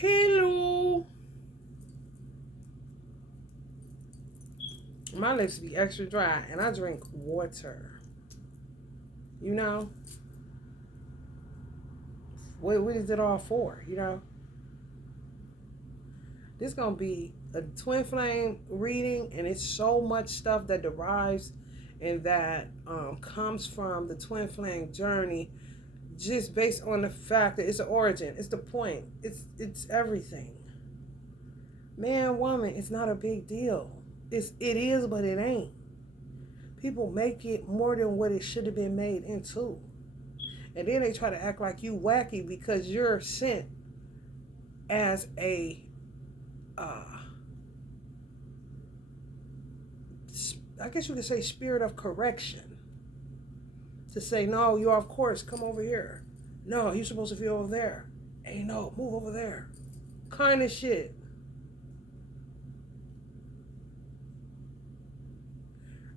Hello. My lips be extra dry and I drink water. You know? What is it all for? You know? This gonna be a twin flame reading, and it's so much stuff that derives and that comes from the twin flame journey, just based on the fact that it's the origin, it's the point, it's everything. Man, woman, it's not a big deal. It is, but it ain't. People make it more than what it should have been made into. And then they try to act like you wacky because you're sent as a I guess you could say spirit of correction. To say, no, you're off course, come over here. No, you're supposed to be over there. Hey, no, move over there. Kind of shit.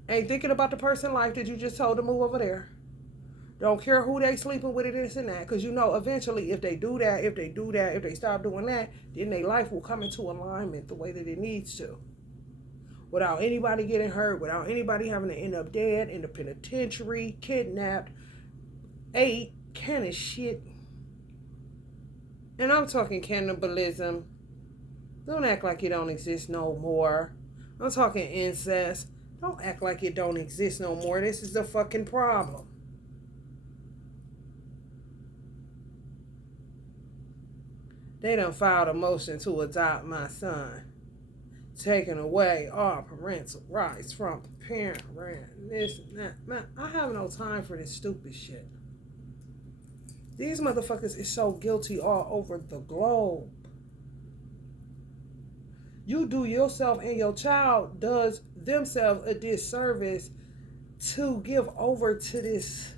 Ain't thinking about the person life that you just told to move over there. Don't care who they sleeping with, it, this and that. Because you know eventually if they do that, if they stop doing that, then their life will come into alignment the way that it needs to. Without anybody getting hurt, without anybody having to end up dead, in the penitentiary, kidnapped, ate, kind of shit. And I'm talking cannibalism. Don't act like it don't exist no more. I'm talking incest. Don't act like it don't exist no more. This is the fucking problem. They done filed a motion to adopt my son. Taking away all parental rights from the parent. This and that. Man, I have no time for this stupid shit. These motherfuckers is so guilty all over the globe. You do yourself and your child does themselves a disservice to give over to this.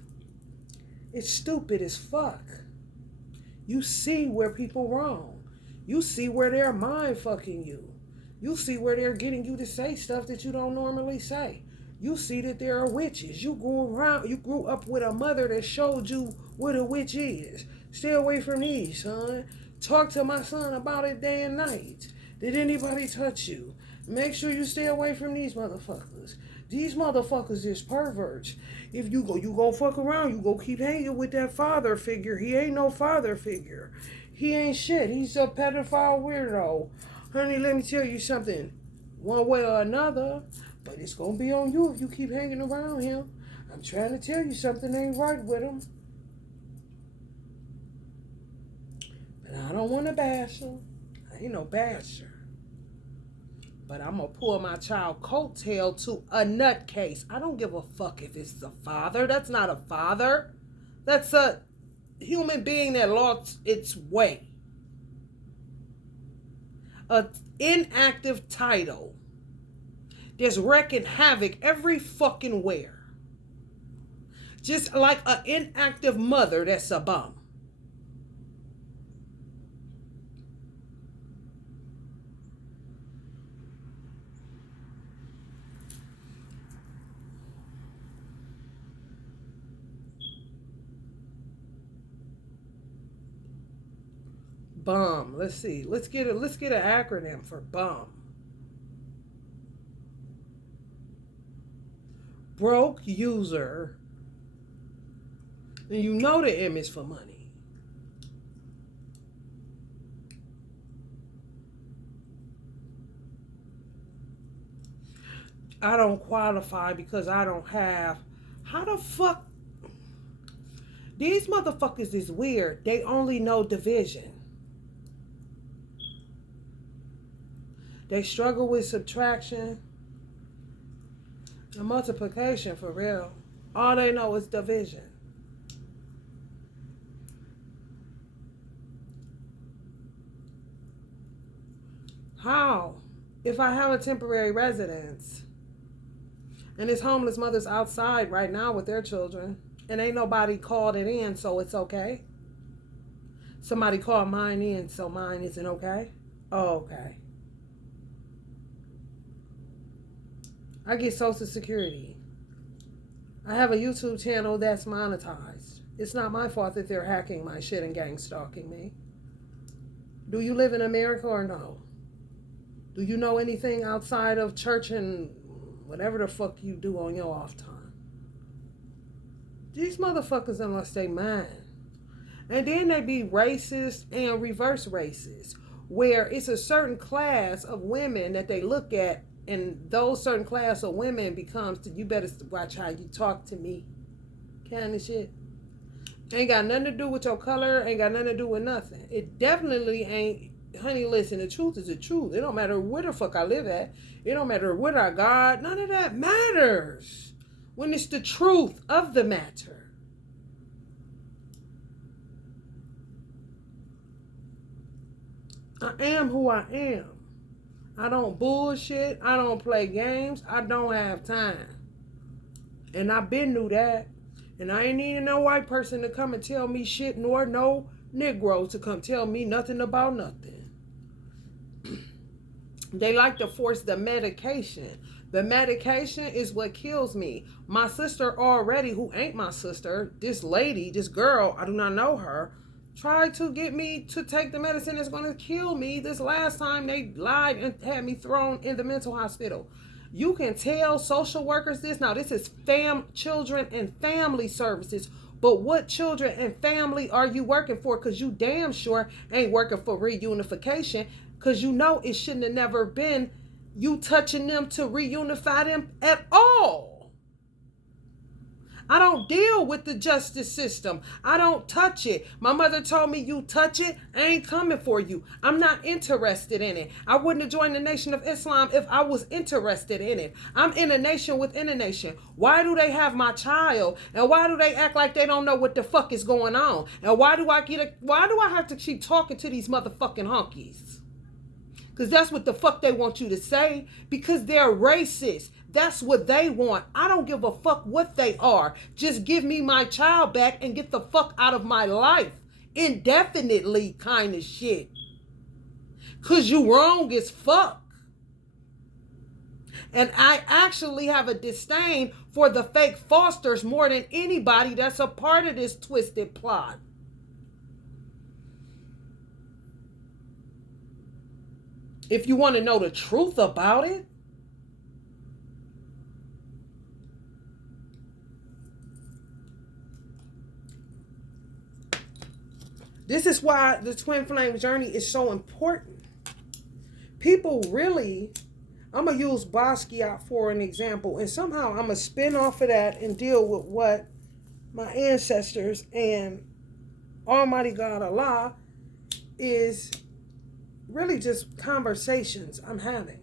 It's stupid as fuck. You see where people wrong. You see where they're mind fucking you. You see where they're getting you to say stuff that you don't normally say. You see that there are witches. You grew up with a mother that showed you what a witch is. Stay away from these, son. Talk to my son about it day and night. Did anybody touch you? Make sure you stay away from these motherfuckers. These motherfuckers is perverts. If you go fuck around, you go keep hanging with that father figure. He ain't no father figure. He ain't shit. He's a pedophile weirdo. Honey, let me tell you something. One way or another, but it's gonna be on you if you keep hanging around him. I'm trying to tell you something ain't right with him. But I don't want to bash him. I ain't no basher. But I'm going to pull my child coattail to a nutcase. I don't give a fuck if it's the father. That's not a father. That's a human being that lost its way. An inactive title that's wreaking havoc every fucking where. Just like an inactive mother that's a bum. Bum. Let's see. Let's get an acronym for bum. Broke user. And you know the M is for money. I don't qualify because I don't have. How the fuck? These motherfuckers is weird. They only know division. They struggle with subtraction and multiplication for real. All they know is division. How? If I have a temporary residence and this homeless mother's outside right now with their children and ain't nobody called it in, so it's okay? Somebody called mine in, so mine isn't okay? Oh, okay. I get Social Security. I have a YouTube channel that's monetized. It's not my fault that they're hacking my shit and gang stalking me. Do you live in America or no? Do you know anything outside of church and whatever the fuck you do on your off time? These motherfuckers, unless they mind. And then they be racist and reverse racist, where it's a certain class of women that they look at, and those certain class of women becomes, you better watch how you talk to me kind of shit. Ain't got nothing to do with your color, ain't got nothing to do with nothing. It definitely ain't, honey, listen, the truth is the truth. It don't matter where the fuck I live at. It don't matter what I got. None of that matters when it's the truth of the matter. I am who I am. I don't bullshit. I don't play games. I don't have time. And I been knew that. And I ain't needing no white person to come and tell me shit, nor no Negro to come tell me nothing about nothing. They like to force the medication. The medication is what kills me. My sister already, who ain't my sister, this lady, this girl, I do not know her, tried to get me to take the medicine that's going to kill me. This last time they lied and had me thrown in the mental hospital. You can tell social workers this. Now, this is children and family services. But what children and family are you working for? Because you damn sure ain't working for reunification. Because you know it shouldn't have never been you touching them to reunify them at all. I don't deal with the justice system. I don't touch it. My mother told me, you touch it, I ain't coming for you. I'm not interested in it. I wouldn't have joined the Nation of Islam if I was interested in it. I'm in a nation within a nation. Why do they have my child? And why do they act like they don't know what the fuck is going on? And why do I have to keep talking to these motherfucking honkies? Because that's what the fuck they want you to say. Because they're racist. That's what they want. I don't give a fuck what they are. Just give me my child back and get the fuck out of my life. Indefinitely kind of shit. Because you wrong as fuck. And I actually have a disdain for the fake fosters more than anybody that's a part of this twisted plot. If you want to know the truth about it, this is why the twin flame journey is so important. People really, I'm going to use Basquiat for an example, and somehow I'm going to spin off of that and deal with what my ancestors and Almighty God Allah is really just conversations I'm having.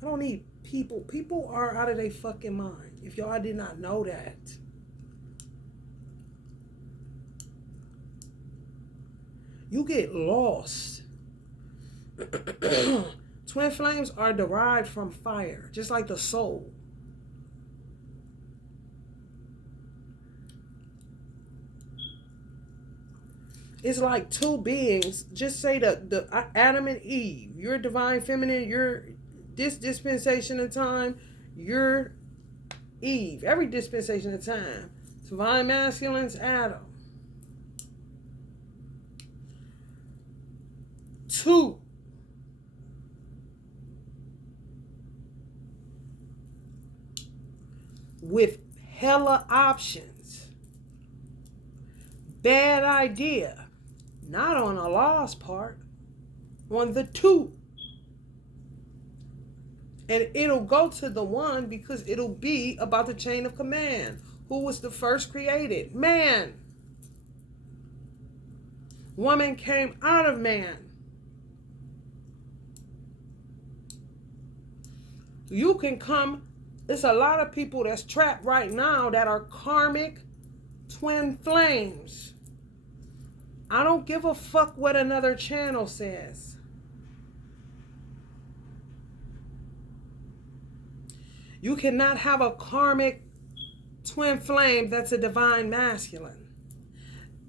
I don't need people. People are out of their fucking mind. If y'all did not know that. You get lost. Twin flames are derived from fire, just like the soul. It's like two beings. Just say the Adam and Eve. You're divine feminine. You're this dispensation of time. You're Eve. Every dispensation of time. Divine masculine's Adam. Two. With hella options. Bad idea. Not on Allah's part. On the two. And it'll go to the one because it'll be about the chain of command. Who was the first created? Man. Woman came out of man. You can come. There's a lot of people that's trapped right now that are karmic twin flames. I don't give a fuck what another channel says. You cannot have a karmic twin flame that's a divine masculine.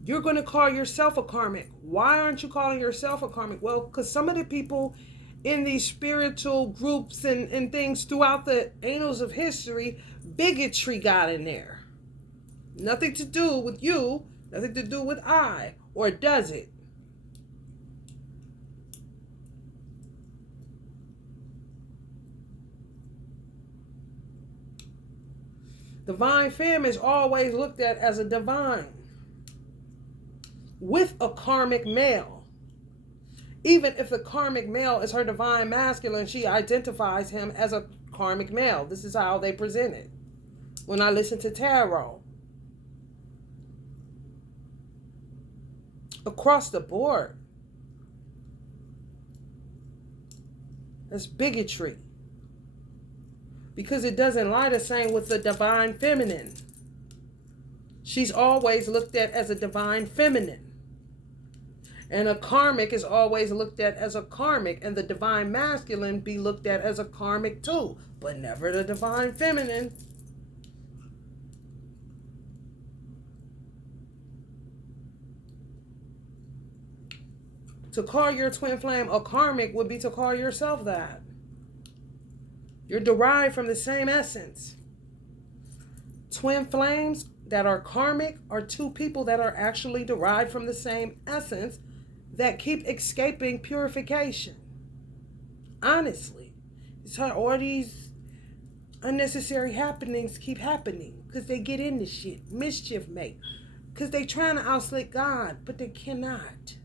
You're going to call yourself a karmic. Why aren't you calling yourself a karmic? Well, because some of the people in these spiritual groups and things throughout the annals of history, bigotry got in there. Nothing to do with you, nothing to do with I, or does it? Divine femme is always looked at as a divine with a karmic male. Even if the karmic male is her divine masculine, she identifies him as a karmic male. This is how they present it. When I listen to tarot, across the board, that's bigotry. Because it doesn't lie the same with the divine feminine. She's always looked at as a divine feminine. And a karmic is always looked at as a karmic. And the divine masculine be looked at as a karmic too. But never the divine feminine. To call your twin flame a karmic would be to call yourself that. You're derived from the same essence. Twin flames that are karmic are two people that are actually derived from the same essence that keep escaping purification. Honestly. It's how all these unnecessary happenings keep happening. Because they get into shit. Mischief make. Because they trying to outslick God. But they cannot.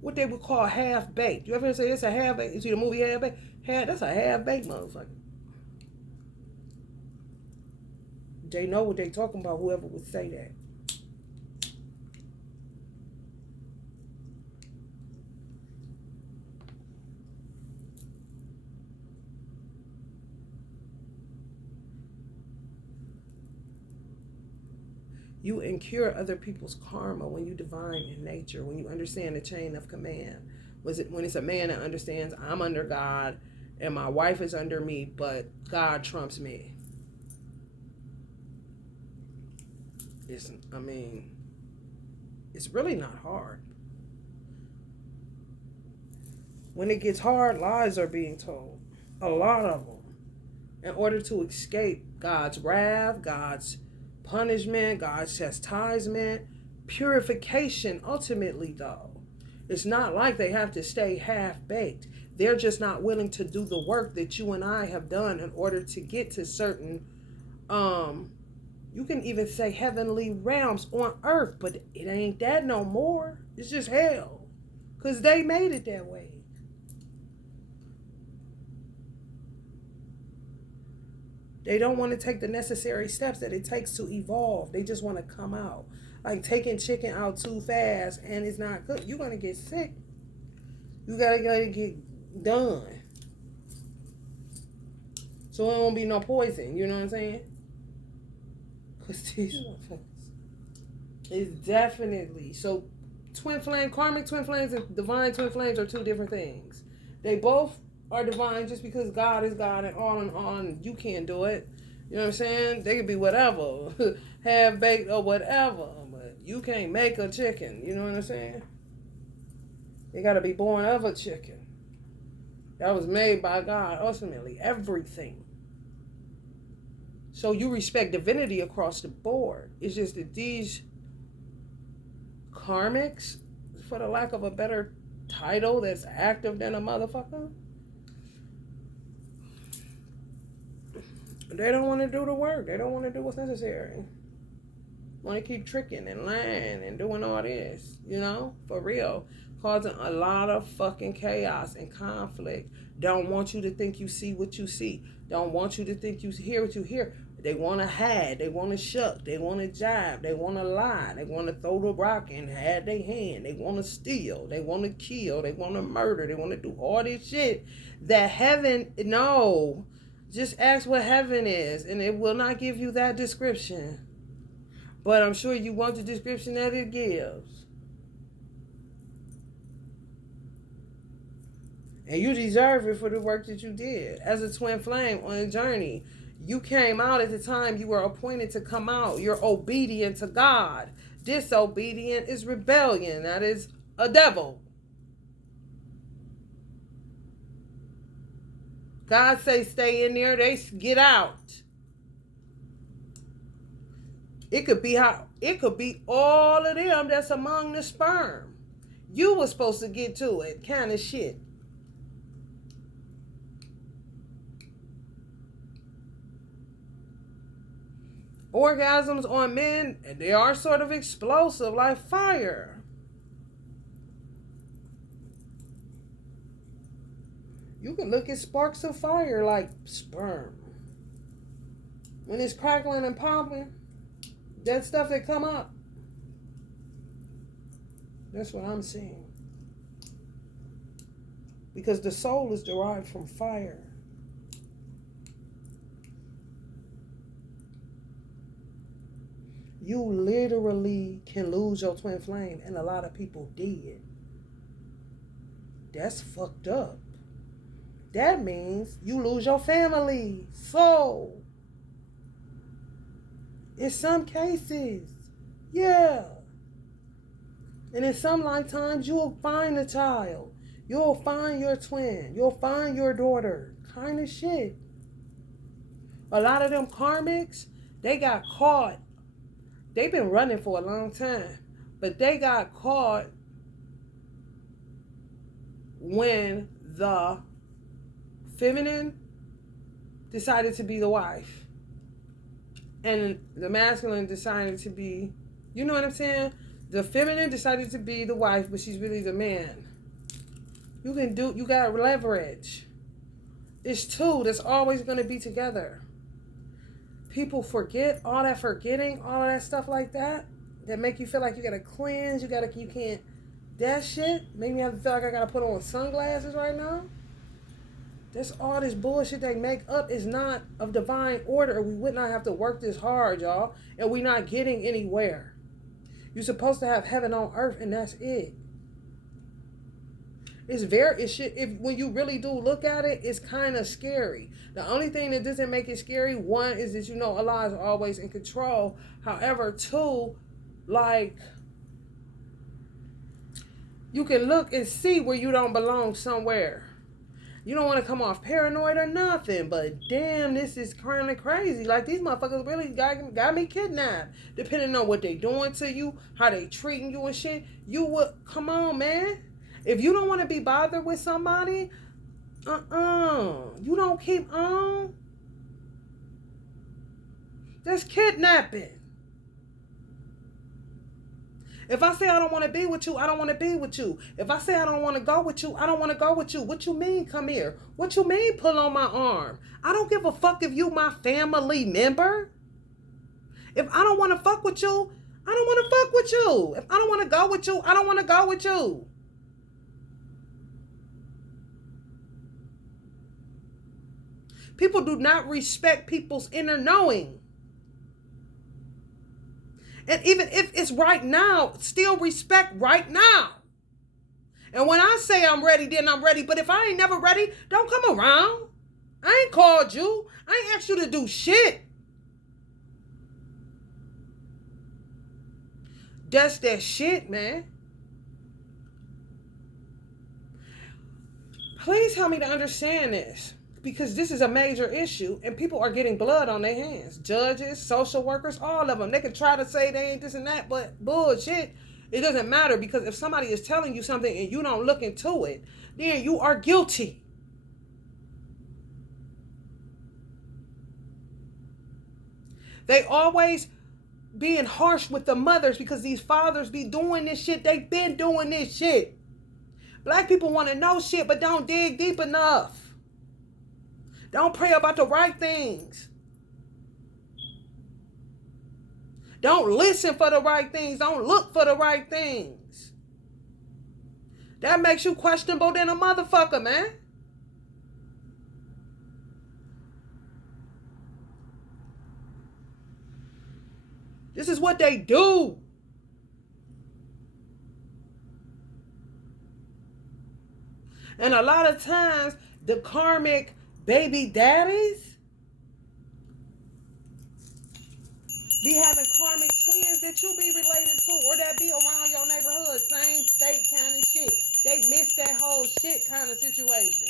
What they would call half-baked. You ever say this a half-baked? You see the movie Half-Baked? That's a half-baked motherfucker. They know what they talking about, whoever would say that. You incur other people's karma when you divine in nature, when you understand the chain of command. When it's a man that understands I'm under God and my wife is under me, but God trumps me. It's really not hard. When it gets hard, lies are being told. A lot of them. In order to escape God's wrath, God's punishment, God's chastisement, purification, ultimately, though. It's not like they have to stay half-baked. They're just not willing to do the work that you and I have done in order to get to certain, you can even say heavenly realms on earth, but it ain't that no more. It's just hell. Because they made it that way. They don't want to take the necessary steps that it takes to evolve. They just want to come out. Like taking chicken out too fast and it's not good. You're going to get sick. You got to get done. So it won't be no poison. You know what I'm saying? Because these motherfuckers is definitely. So twin flame, karmic twin flames and divine twin flames are two different things. They both are divine just because God is God and on. You can't do it. You know what I'm saying? They could be whatever. Half baked or whatever. But you can't make a chicken. You know what I'm saying? They got to be born of a chicken. That was made by God ultimately. Everything. So you respect divinity across the board. It's just that these karmics, for the lack of a better title that's active than a motherfucker, they don't want to do the work. They don't want to do what's necessary. Want to keep tricking and lying and doing all this, you know, for real. Causing a lot of fucking chaos and conflict. Don't want you to think you see what you see. Don't want you to think you hear what you hear. They want to hide. They want to shuck. They want to jive. They want to lie. They want to throw the rock and hide their hand. They want to steal. They want to kill. They want to murder. They want to do all this shit that heaven, no. Just ask what heaven is, and it will not give you that description. But I'm sure you want the description that it gives. And you deserve it for the work that you did. As a twin flame on a journey, you came out at the time you were appointed to come out. You're obedient to God. Disobedient is rebellion. That is a devil. God say stay in there, they get out. It could be all of them that's among the sperm. You were supposed to get to it, kind of shit. orgasms on men, and they are sort of explosive like fire. You can look at sparks of fire like sperm. When it's crackling and popping, that stuff that come up, that's what I'm seeing. Because the soul is derived from fire. You literally can lose your twin flame, and a lot of people did. That's fucked up. That means you lose your family. So, in some cases, yeah. And in some lifetimes, you'll find a child. You'll find your twin. You'll find your daughter. Kind of shit. A lot of them karmics, they got caught. They've been running for a long time. But they got caught when the feminine decided to be the wife. And the masculine decided to be, you know what I'm saying? The feminine decided to be the wife, but she's really the man. You got leverage. It's two that's always going to be together. People forget all that forgetting, all of that stuff like that make you feel like you got to cleanse, you can't, that shit make me have to feel like I got to put on sunglasses right now. That's all this bullshit they make up is not of divine order. We would not have to work this hard, y'all, and we're not getting anywhere. You're supposed to have heaven on earth, and that's it. When you really do look at it, it's kind of scary. The only thing that doesn't make it scary, one, is that Allah is always in control. However, two, like, you can look and see where you don't belong somewhere. You don't want to come off paranoid or nothing, but damn, this is kind of crazy. Like, these motherfuckers really got me kidnapped. Depending on what they doing to you, how they treating you and shit, come on, man. If you don't want to be bothered with somebody, you don't keep on. That's kidnapping. If I say I don't want to be with you, I don't want to be with you. If I say I don't want to go with you, I don't want to go with you. What you mean, come here? What you mean, pull on my arm? I don't give a fuck if you my family member. If I don't want to fuck with you, I don't want to fuck with you. If I don't want to go with you, I don't want to go with you. People do not respect people's inner knowing. And even if it's right now, still respect right now. And when I say I'm ready, then I'm ready. But if I ain't never ready, don't come around. I ain't called you. I ain't asked you to do shit. That's that shit, man. Please help me to understand this. Because this is a major issue and people are getting blood on their hands. Judges, social workers, all of them. They can try to say they ain't this and that, but bullshit. It doesn't matter, because if somebody is telling you something and you don't look into it, then you are guilty. They always being harsh with the mothers because these fathers be doing this shit. They've been doing this shit. Black people want to know shit, but don't dig deep enough. Don't pray about the right things. Don't listen for the right things. Don't look for the right things. That makes you questionable than a motherfucker, man. This is what they do. And a lot of times, the karmic baby daddies be having karmic twins that you be related to, or that be around your neighborhood, same state kind of shit. They miss that whole shit kind of situation.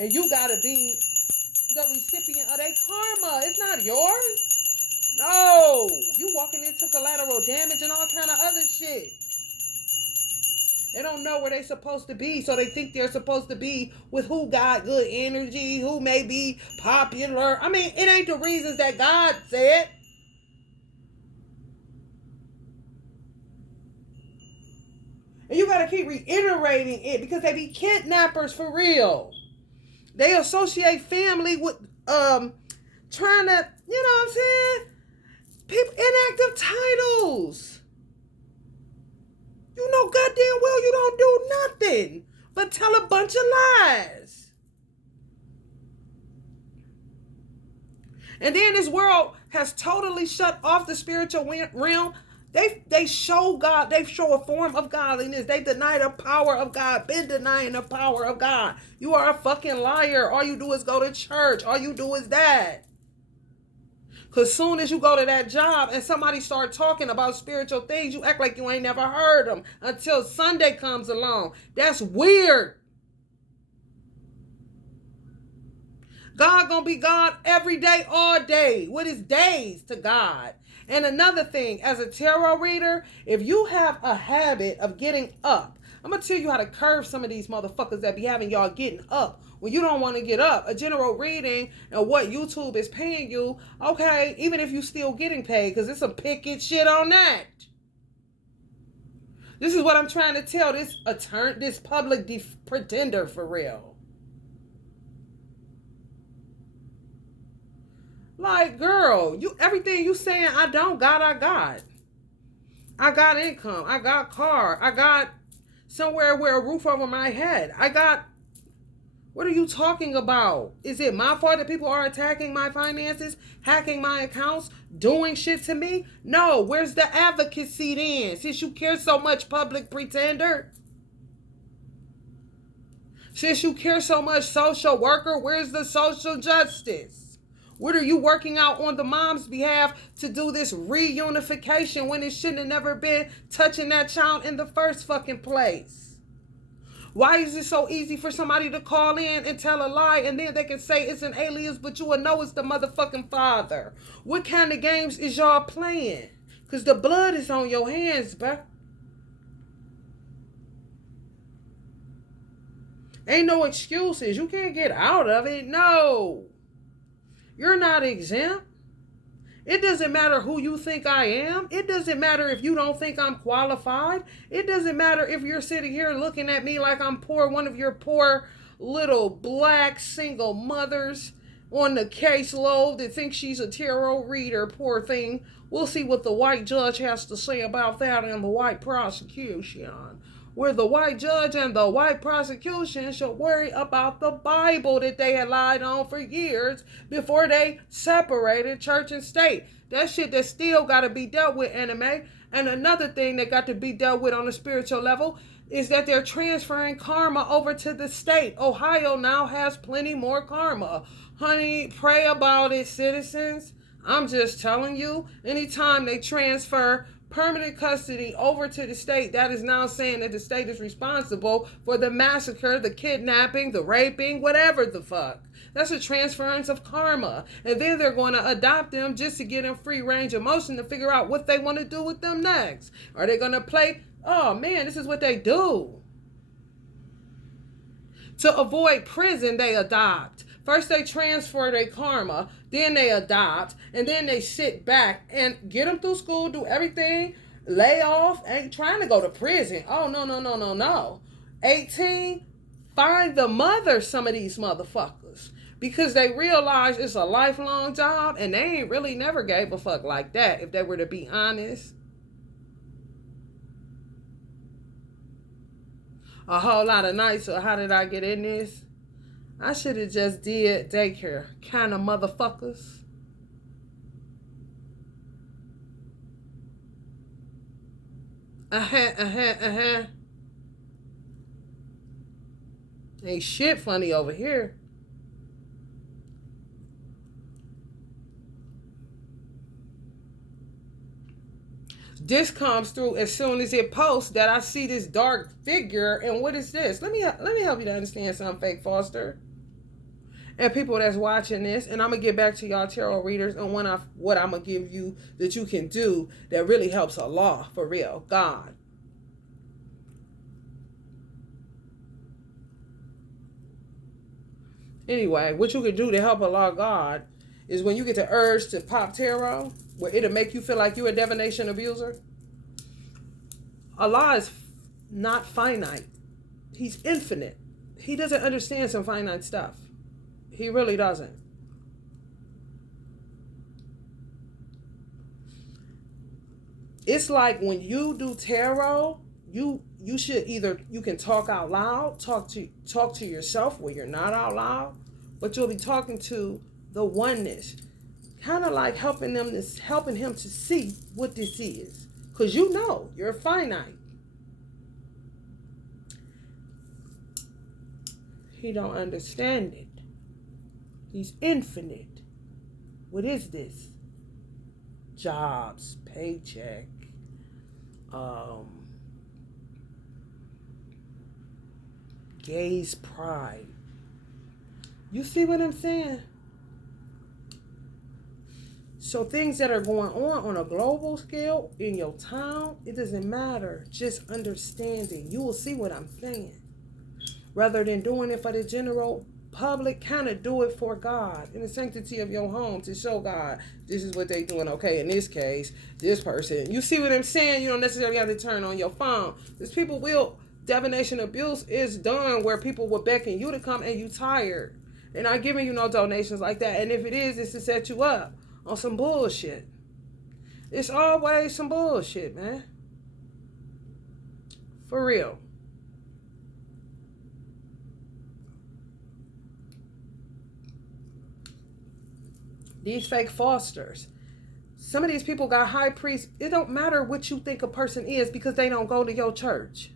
And you gotta be the recipient of their karma. It's not yours. No. You walking into collateral damage and all kind of other shit. They don't know where they're supposed to be, so they think they're supposed to be with who got good energy, who may be popular. I mean, it ain't the reasons that God said. And you got to keep reiterating it because they be kidnappers for real. They associate family with trying to, you know what I'm saying? People, inactive titles. You know goddamn well you don't do nothing but tell a bunch of lies. And then this world has totally shut off the spiritual realm. They show God, they show a form of godliness. They deny the power of God, been denying the power of God. You are a fucking liar. All you do is go to church. All you do is that. Because soon as you go to that job and somebody start talking about spiritual things, you act like you ain't never heard them until Sunday comes along. That's weird. God gonna be God every day, all day. What is days to God? And another thing, as a tarot reader, if you have a habit of getting up, I'm going to tell you how to curve some of these motherfuckers that be having y'all getting up when you don't want to get up. A general reading and what YouTube is paying you, okay, even if you still getting paid, because it's some picket shit on that. This is what I'm trying to tell this public pretender for real. Like, girl, everything you saying I don't got, I got. I got income. I got car. I got somewhere where a roof over my head. I got, what are you talking about? Is it my fault that people are attacking my finances, hacking my accounts, doing shit to me? No, where's the advocacy then? Since you care so much, public pretender. Since you care so much, social worker, where's the social justice? What are you working out on the mom's behalf to do this reunification when it shouldn't have never been touching that child in the first fucking place? Why is it so easy for somebody to call in and tell a lie and then they can say it's an alias, but you will know it's the motherfucking father? What kind of games is y'all playing? Because the blood is on your hands, bruh. Ain't no excuses. You can't get out of it. No. You're not exempt. It doesn't matter who you think I am. It doesn't matter if you don't think I'm qualified. It doesn't matter if you're sitting here looking at me like I'm poor, one of your poor little black single mothers on the caseload that thinks she's a tarot reader, poor thing. We'll see what the white judge has to say about that in the white prosecution. Where the white judge and the white prosecution should worry about the Bible that they had lied on for years before they separated church and state. That shit that still got to be dealt with, anime. And another thing that got to be dealt with on a spiritual level is that they're transferring karma over to the state. Ohio now has plenty more karma. Honey, pray about it, citizens. I'm just telling you, anytime they transfer permanent custody over to the state, that is now saying that the state is responsible for the massacre, the kidnapping, the raping, whatever the fuck. That's a transference of karma. And then they're going to adopt them just to get them free range of motion to figure out what they want to do with them next. Are they going to play? Oh man, this is what they do. To avoid prison, they adopt. First they transfer their karma, then they adopt, and then they sit back and get them through school, do everything, lay off, ain't trying to go to prison. Oh, no. 18, find the mother, some of these motherfuckers. Because they realize it's a lifelong job, and they ain't really never gave a fuck like that, if they were to be honest. A whole lot of nights, so how did I get in this? I should have just did daycare, kind of motherfuckers. Ain't shit funny over here. This comes through as soon as it posts that I see this dark figure. And what is this? Let me help you to understand something, Fake Foster. And people that's watching this, and I'm going to get back to y'all tarot readers and what I'm going to give you that you can do that really helps Allah, for real, God. Anyway, what you can do to help Allah God is when you get the urge to pop tarot, where it'll make you feel like you're a divination abuser. Allah is not finite. He's infinite. He doesn't understand some finite stuff. He really doesn't. It's like when you do tarot, you should either, you can talk out loud, talk to yourself where you're not out loud, but you'll be talking to the oneness, kind of like helping him to see what this is, because you know you're finite. He don't understand it. He's infinite. What is this? Jobs, paycheck, gaze pride. You see what I'm saying? So things that are going on a global scale in your town, it doesn't matter. Just understanding. You will see what I'm saying. Rather than doing it for the general public, kind of do it for God in the sanctity of your home to show God this is what they doing. Okay, in this case, this person. You see what I'm saying? You don't necessarily have to turn on your phone. Because people will, divination abuse is done where people will beckon you to come and you tired. They're not giving you no donations like that. And if it is, it's to set you up on some bullshit. It's always some bullshit, man. For real. These fake fosters. Some of these people got high priests. It don't matter what you think a person is because they don't go to your church.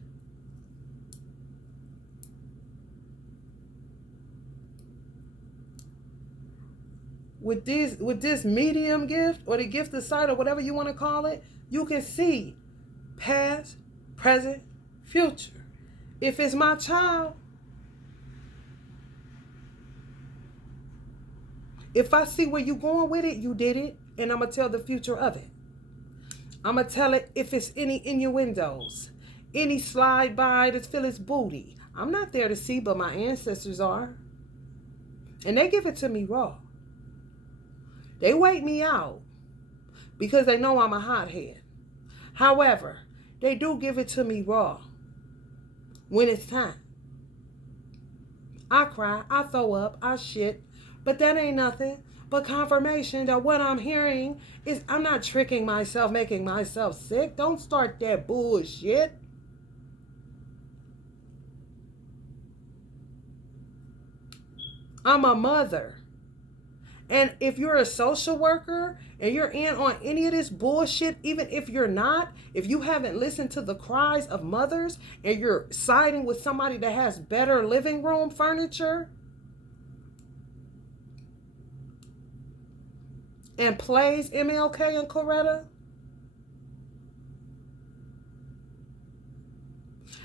With this medium gift or the gift of sight or whatever you want to call it, you can see past, present, future. If it's my child, if I see where you going with it, you did it, and I'm going to tell the future of it. I'm going to tell it if it's any innuendos, any slide by to feel its booty. I'm not there to see, but my ancestors are. And they give it to me raw. They wait me out because they know I'm a hothead. However, they do give it to me raw when it's time. I cry, I throw up, I shit. But that ain't nothing but confirmation that what I'm hearing is I'm not tricking myself, making myself sick. Don't start that bullshit. I'm a mother. And if you're a social worker and you're in on any of this bullshit, even if you're not, if you haven't listened to the cries of mothers and you're siding with somebody that has better living room furniture, and plays MLK and Coretta,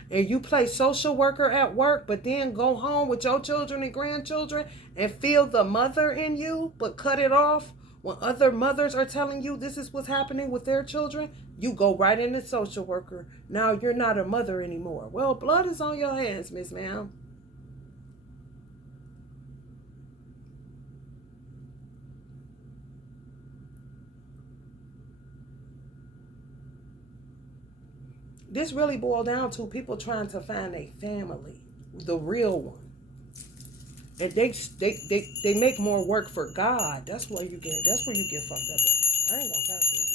and you play social worker at work, but then go home with your children and grandchildren and feel the mother in you, but cut it off when other mothers are telling you this is what's happening with their children, you go right into social worker. Now you're not a mother anymore. Well, blood is on your hands, Miss Ma'am. This really boiled down to people trying to find a family, the real one. And they make more work for God. That's where you get fucked up at. I ain't gonna talk to you.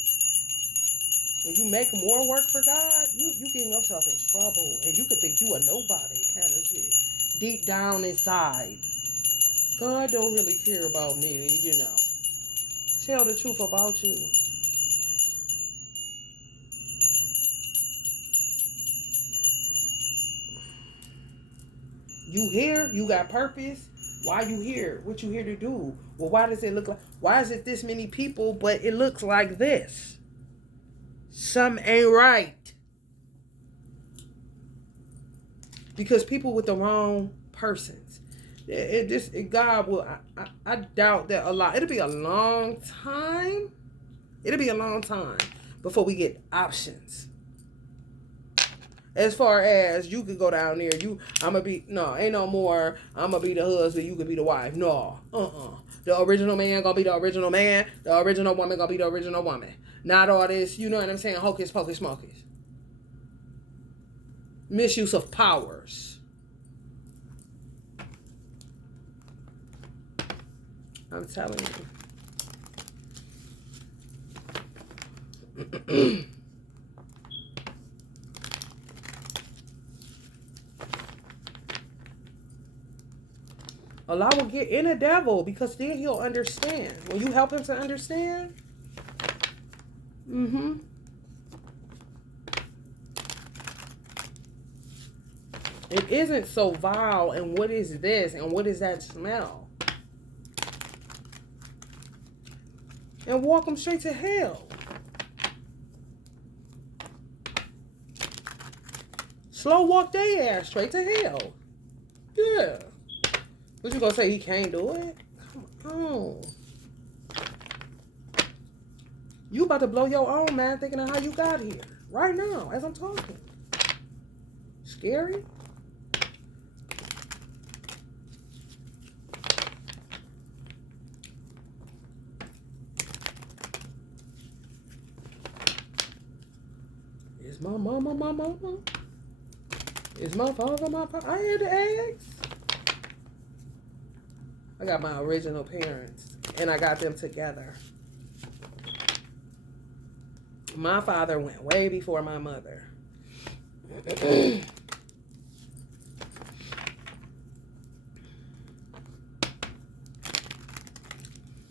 When you make more work for God, you getting yourself in trouble. And you could think you a nobody kind of shit. Deep down inside. God don't really care about me, you know. Tell the truth about you. You here, you got purpose. Why you here? What you here to do? Well, why does it look like, why is it this many people, but it looks like this? Something ain't right. Because people with the wrong persons. God will, I doubt that a lot. It'll be a long time. It'll be a long time before we get options. As far as you could go down there, I'ma be, no, ain't no more, I'ma be the husband, you could be the wife. No, the original man gonna be the original man, the original woman gonna be the original woman. Not all this, you know what I'm saying, hocus pocus mocus. Misuse of powers. I'm telling you. Allah will get in a devil because then he'll understand. When you help him to understand, it isn't so vile. And what is this? And what is that smell? And walk them straight to hell. Slow walk their ass straight to hell. Yeah. What you gonna say, he can't do it? Come on. You about to blow your own mind thinking of how you got here. Right now, as I'm talking. Scary? Is my mama my mama? Is my father my father? I had to ask. I got my original parents, and I got them together. My father went way before my mother.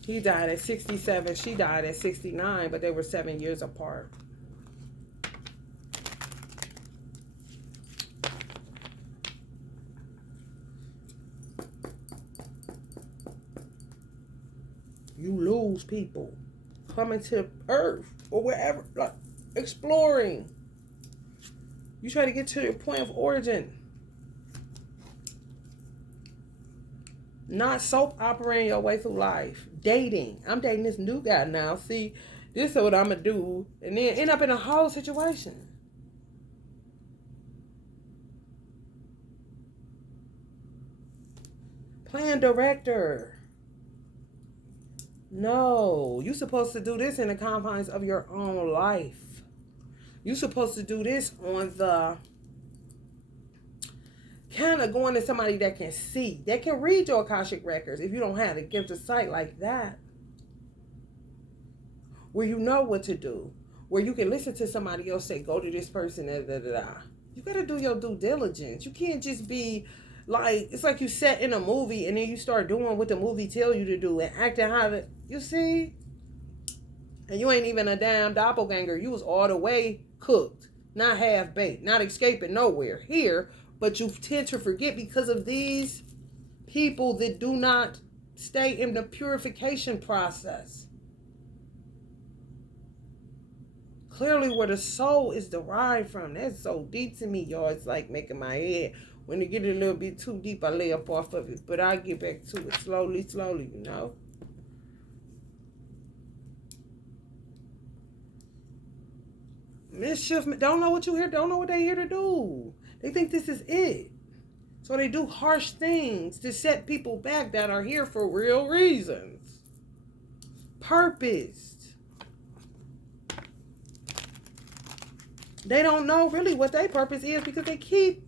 He died at 67. She died at 69, but they were 7 years apart. You lose people coming to Earth or wherever, like exploring. You try to get to your point of origin. Not soap operating your way through life. Dating. I'm dating this new guy now. See, this is what I'm going to do. And then end up in a whole situation. Plan director. No, you're supposed to do this in the confines of your own life. You're supposed to do this on the kind of going to somebody that can see, that can read your Akashic records if you don't have a gift of sight like that. Where you know what to do. Where you can listen to somebody else say, go to this person, da da da da. You got to do your due diligence. You can't just be like, it's like you sat in a movie and then you start doing what the movie tell you to do and acting how to, you see? And you ain't even a damn doppelganger. You was all the way cooked, not half baked, not escaping nowhere here. But you tend to forget because of these people that do not stay in the purification process. Clearly where the soul is derived from. That's so deep to me, y'all. It's like making my head. When it get a little bit too deep, I lay up off of it. But I get back to it slowly, slowly, you know. Mischief, don't know what you hear, don't know what they here to do. They think this is it. So they do harsh things to set people back that are here for real reasons. Purposed. They don't know really what their purpose is because they keep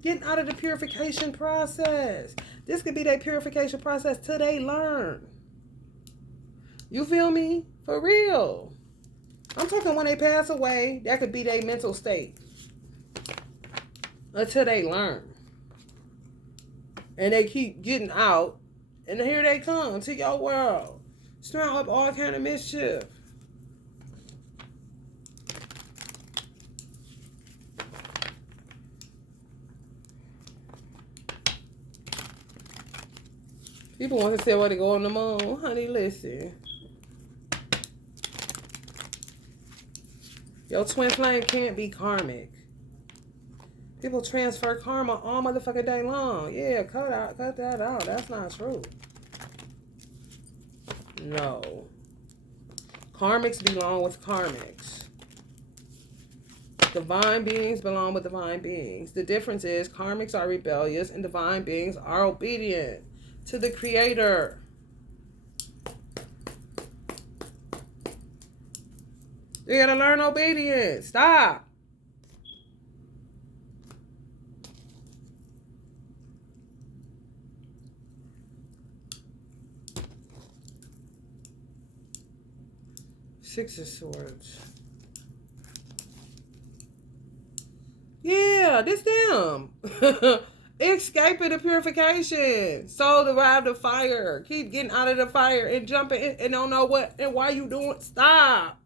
getting out of the purification process. This could be their purification process till they learn. You feel me? For real. I'm talking when they pass away, that could be their mental state. Until they learn. And they keep getting out. And here they come to your world. Stirring up all kind of mischief. People want to say, well, they go on the moon. Honey, listen. Your twin flame can't be karmic. People transfer karma all motherfucking day long. Yeah, cut that out. That's not true. No. Karmics belong with karmics. Divine beings belong with divine beings. The difference is karmics are rebellious and divine beings are obedient to the Creator. You gotta learn obedience. Stop. Six of Swords. Yeah, this them. Escaping the purification. Soul derived of fire. Keep getting out of the fire and jumping in and don't know what and why you doing. Stop.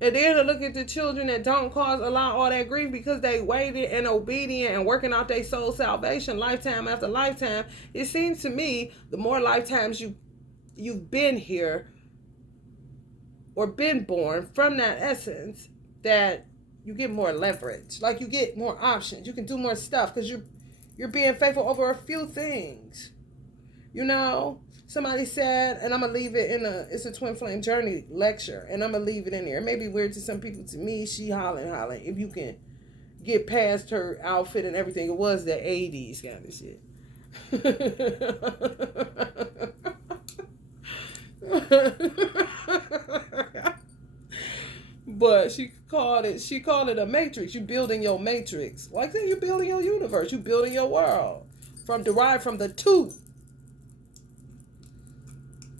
And then to look at the children that don't allow all that grief because they waited and obedient and working out their soul salvation lifetime after lifetime. It seems to me the more lifetimes you've been here or been born from that essence, that you get more leverage. Like you get more options. You can do more stuff because you're being faithful over a few things. You know, somebody said, and I'm going to leave it it's a Twin Flame Journey lecture, and I'm going to leave it in there. It may be weird to some people. To me, she hollering. If you can get past her outfit and everything, it was the 80s kind of shit. But she called it a matrix. You building your matrix. Like then you building your universe. You building your world. Derived from the two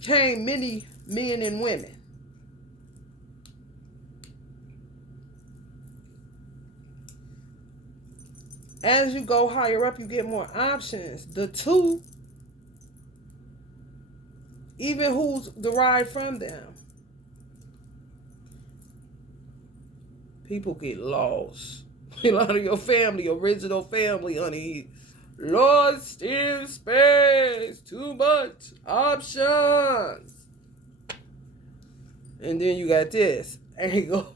came many men and women. As you go higher up, you get more options. The two, even who's derived from them. People get lost. A lot of your family, original family, honey, lost in space. Too much options. And then you got this. There you go.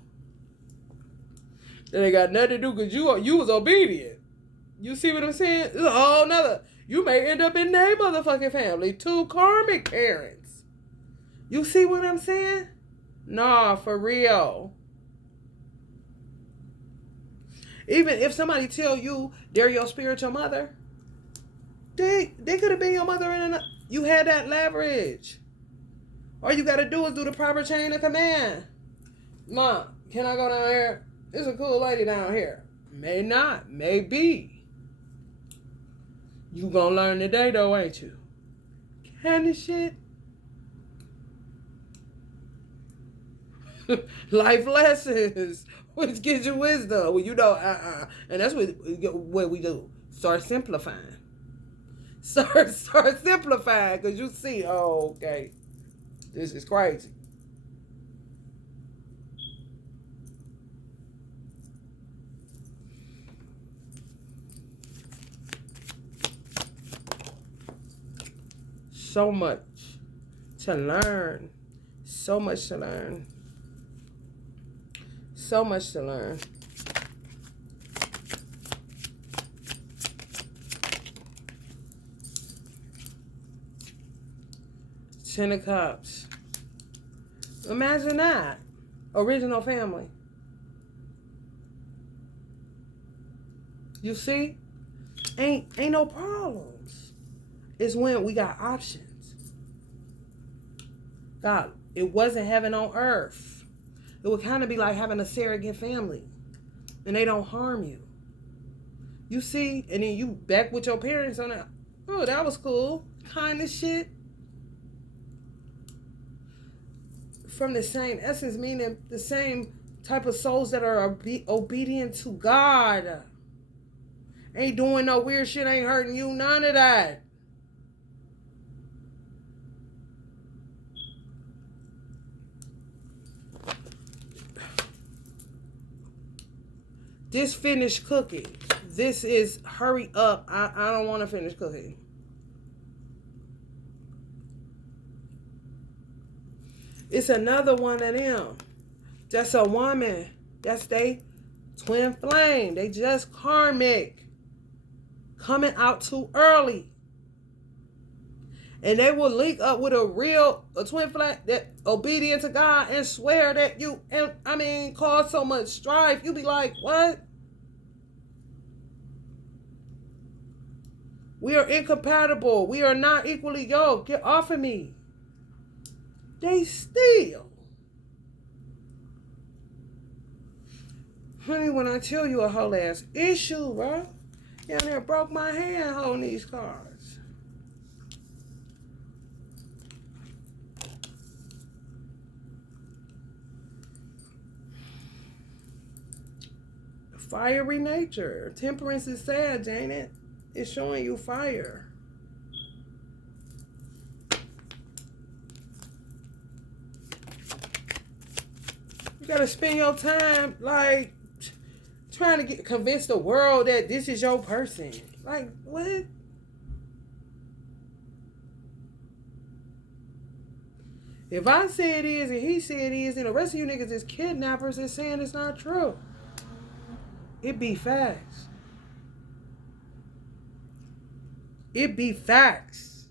That ain't got nothing to do because you was obedient. You see what I'm saying? It's a whole nother. You may end up in their motherfucking family. Two karmic parents. You see what I'm saying? Nah, for real. Even if somebody tell you they're your spiritual mother, they could have been your mother in another. You had that leverage. All you got to do is do the proper chain of command. Mom, can I go down here? There's a cool lady down here. May not. May be. You gonna learn today though, ain't you? Kind of shit. Life lessons. Which gives you wisdom. Well, you know, and that's what we do. Start simplifying. Start simplifying, because you see, oh, okay, this is crazy. So much to learn. So much to learn. So much to learn. Ten of Cups. Imagine that. Original family. You see? Ain't no problems. It's when we got options. God, it wasn't heaven on earth. It would kind of be like having a surrogate family. And they don't harm you. You see? And then you back with your parents on that. Oh, that was cool. Kind of shit. From the same essence, meaning the same type of souls that are obedient to God. Ain't doing no weird shit. Ain't hurting you. None of that. This finished cooking. This is hurry up. I don't want to finish cooking. It's another one of them. That's a woman. That's they twin flame. They just karmic. Coming out too early. And they will link up with a twin flame that obedient to God and swear that you, and I mean, cause so much strife. You be like, what? We are incompatible. We are not equally yoked. Get off of me. They still. Honey, when I tell you a whole ass issue, bro. Yeah, they broke my hand holding these cards. Fiery nature. Temperance is sad, ain't it? It's showing you fire. You gotta spend your time like trying to convince the world that this is your person. Like, what? If I say it is and he said it is and the rest of you niggas is kidnappers and saying it's not true, it be facts. It be facts.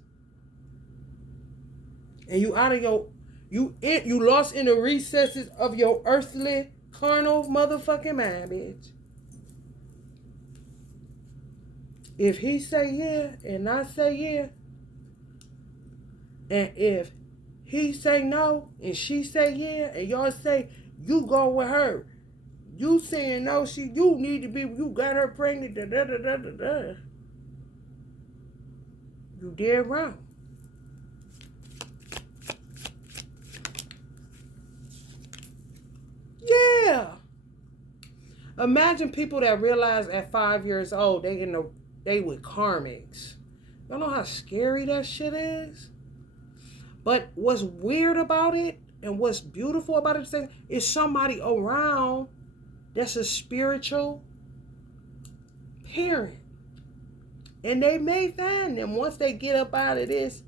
And you out of your, you lost in the recesses of your earthly, carnal motherfucking mind, bitch. If he say yeah and I say yeah, and if he say no and she say yeah and y'all say you go with her, you saying no, you need to be, you got her pregnant, da da da da da da. You dead wrong. Yeah. Imagine people that realize at 5 years old they with karmics. Y'all know how scary that shit is? But what's weird about it and what's beautiful about it is somebody around that's a spiritual parent. And they may find them once they get up out of this.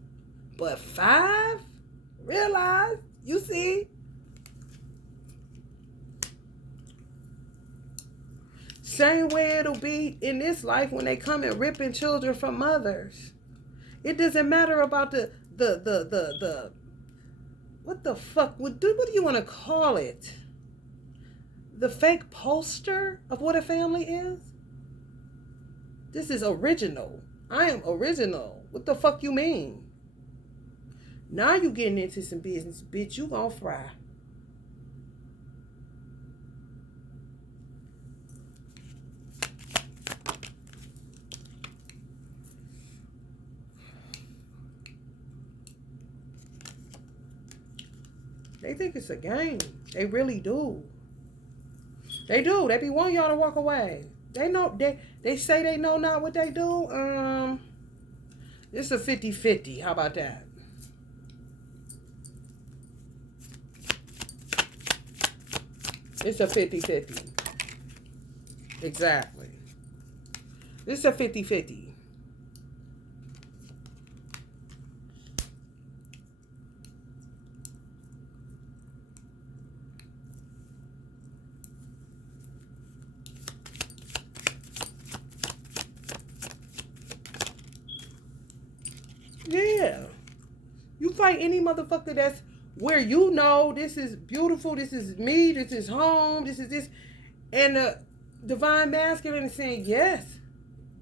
But 5? Realize, you see? Same way it'll be in this life when they come and ripping children from mothers. It doesn't matter about the what the fuck, what do you want to call it? The fake poster of what a family is? This is original. I am original. What the fuck you mean? Now you getting into some business, bitch. You gonna fry. They think it's a game. They really do. They do. They be wanting y'all to walk away. They know, they say they know not what they do. It's a 50-50. How about that? It's a 50-50. Exactly. It's a 50-50. Yeah. You fight any motherfucker that's where you know this is beautiful, this is me, this is home, this is this. And the divine masculine is saying, yes,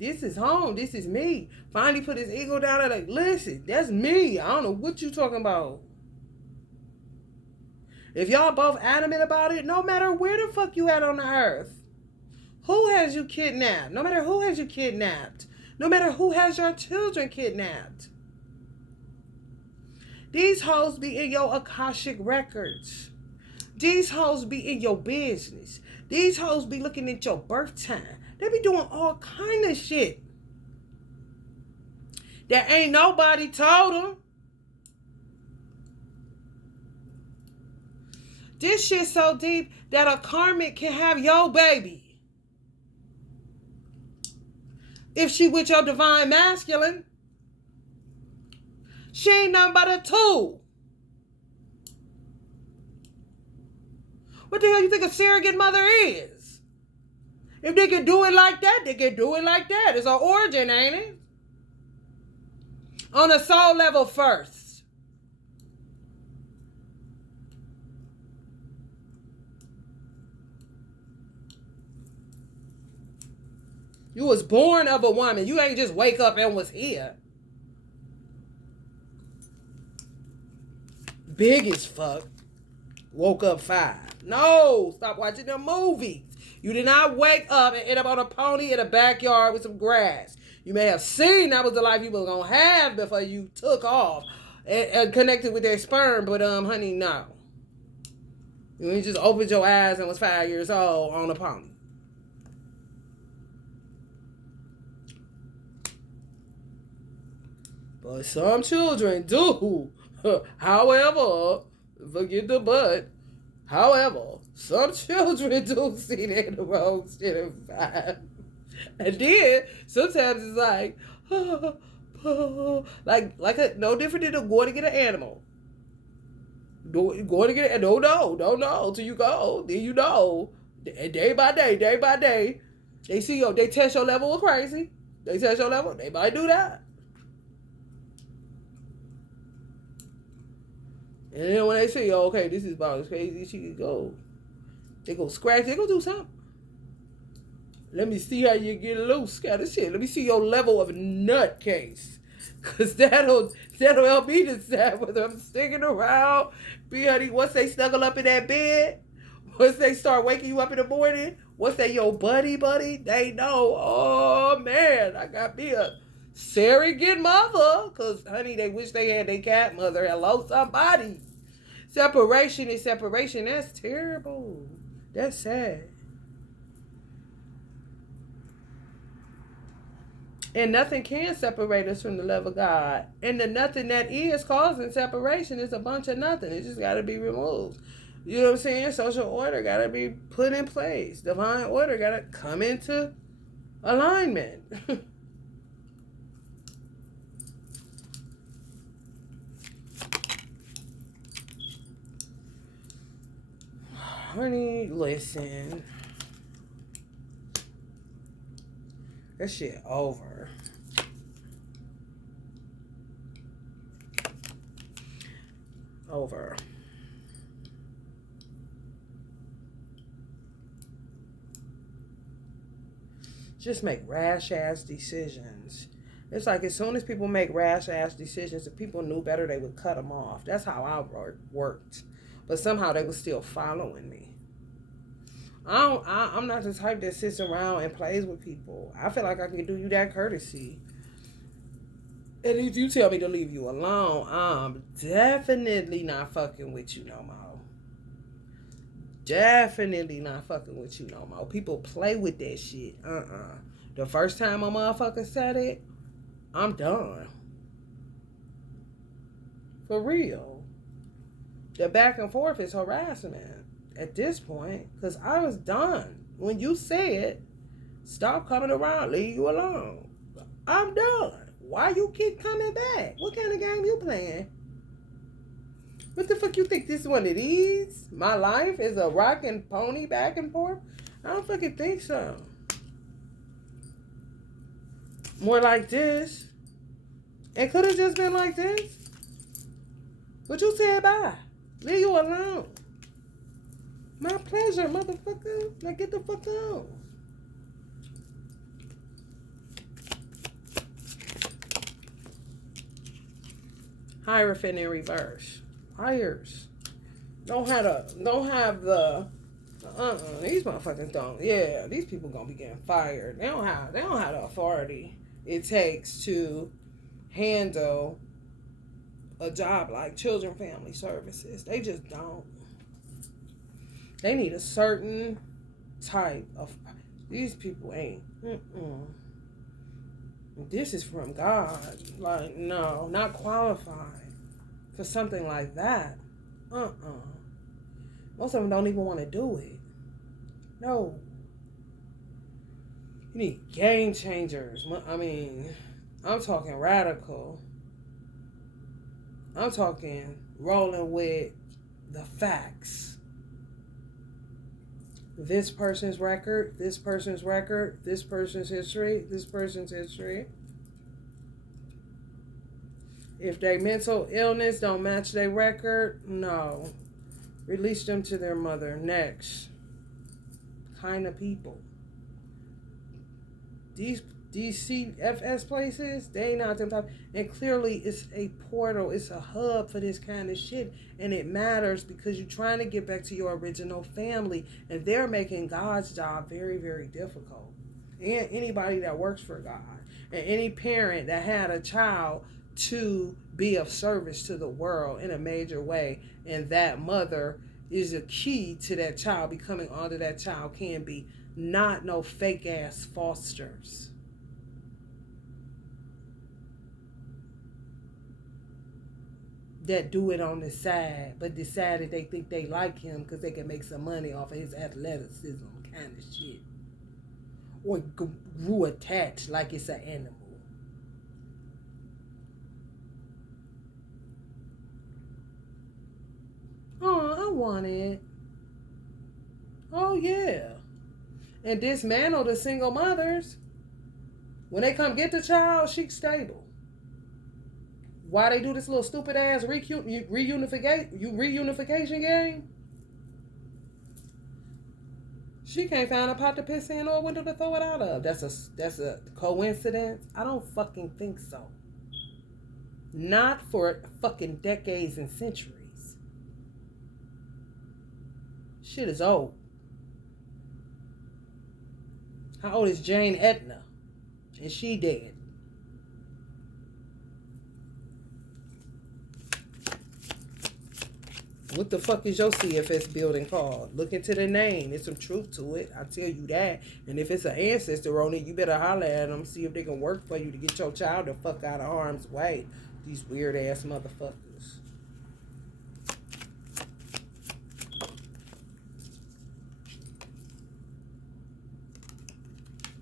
this is home, this is me. Finally put his ego down and like, listen, that's me. I don't know what you talking about. If y'all both adamant about it, no matter where the fuck you at on the earth, who has you kidnapped? No matter who has you kidnapped. No matter who has your children kidnapped. These hoes be in your Akashic records. These hoes be in your business. These hoes be looking at your birth time. They be doing all kind of shit that ain't nobody told them. This shit so deep that a karmic can have your baby. If she with your divine masculine. She ain't nothing but a tool. What the hell you think a surrogate mother is? If they can do it like that, they can do it like that. It's an origin, ain't it? On a soul level first. You was born of a woman. You ain't just wake up and was here. Big as fuck. Woke up 5. No, stop watching them movies. You did not wake up and end up on a pony in a backyard with some grass. You may have seen that was the life you were going to have before you took off and connected with their sperm. But, honey, no. You just opened your eyes and was 5 years old on a pony. But some children do. However, forget the but. However, some children do see they in the wrong shit and 5. And then sometimes it's like, no different than going to get an animal. Going to get it, don't know till you go. Then you know, day by day, they see they test your level of crazy. They test your level. They might do that. And then when they say, okay, this is about as crazy as she can go, they go scratch, they go do something. Let me see how you get loose, kind of shit. Let me see your level of nutcase. Because that'll help me decide whether I'm sticking around. Honey, once they snuggle up in that bed, once they start waking you up in the morning, once they your buddy, they know, oh man, I got me a surrogate mother. Because, honey, they wish they had their cat mother. Hello, somebody. Separation is separation. That's terrible. That's sad. And nothing can separate us from the love of God. And the nothing that is causing separation is a bunch of nothing. It just got to be removed. You know what I'm saying? Social order got to be put in place. Divine order got to come into alignment. Honey, listen. That shit over. Over. Just make rash ass decisions. It's like as soon as people make rash ass decisions, if people knew better, they would cut them off. That's how I worked. But somehow they were still following me. I'm not the type that sits around and plays with people. I feel like I can do you that courtesy. And if you tell me to leave you alone, I'm definitely not fucking with you no more. Definitely not fucking with you no more. People play with that shit. The first time a motherfucker said it, I'm done. For real. The back and forth is harassment at this point, because I was done. When you said, stop coming around, leave you alone. I'm done. Why you keep coming back? What kind of game you playing? What the fuck you think this one of these? My life is a rock and pony back and forth? I don't fucking think so. More like this. It could have just been like this. But you said bye. Leave you alone. My pleasure, motherfucker. Now get the fuck on. Hierophant in reverse. Hires. Don't have the these motherfuckers don't. Yeah, these people gonna be getting fired. They don't have the authority it takes to handle a job like Children Family Services. They just don't. They need a certain type of. These people ain't. This is from God. Like, no, not qualified for something like that. Most of them don't even want to do it. No. You need game changers. I mean, I'm talking radical. I'm talking rolling with the facts. This person's record, this person's record, this person's history, this person's history. If their mental illness don't match their record, no. Release them to their mother. Next. Kind of people. These CFS places, they ain't not them type. And clearly it's a portal. It's a hub for this kind of shit. And it matters because you're trying to get back to your original family. And they're making God's job very, very difficult. And anybody that works for God. And any parent that had a child to be of service to the world in a major way. And that mother is a key to that child becoming all that that child can be. Not no fake ass fosters. That do it on the side, but decided they think they like him because they can make some money off of his athleticism kind of shit. Or grew attached like it's an animal. Oh, I want it. Oh, yeah. And dismantle the single mothers. When they come get the child, she's stable. Why they do this little stupid ass reunification game? She can't find a pot to piss in or a window to throw it out of. That's a coincidence? I don't fucking think so. Not for fucking decades and centuries. Shit is old. How old is Jane Etna? And she dead. What the fuck is your CFS building called? Look into the name. There's some truth to it. I'll tell you that. And if it's an ancestor on it, you better holler at them. See if they can work for you to get your child the fuck out of harm's way. These weird ass motherfuckers.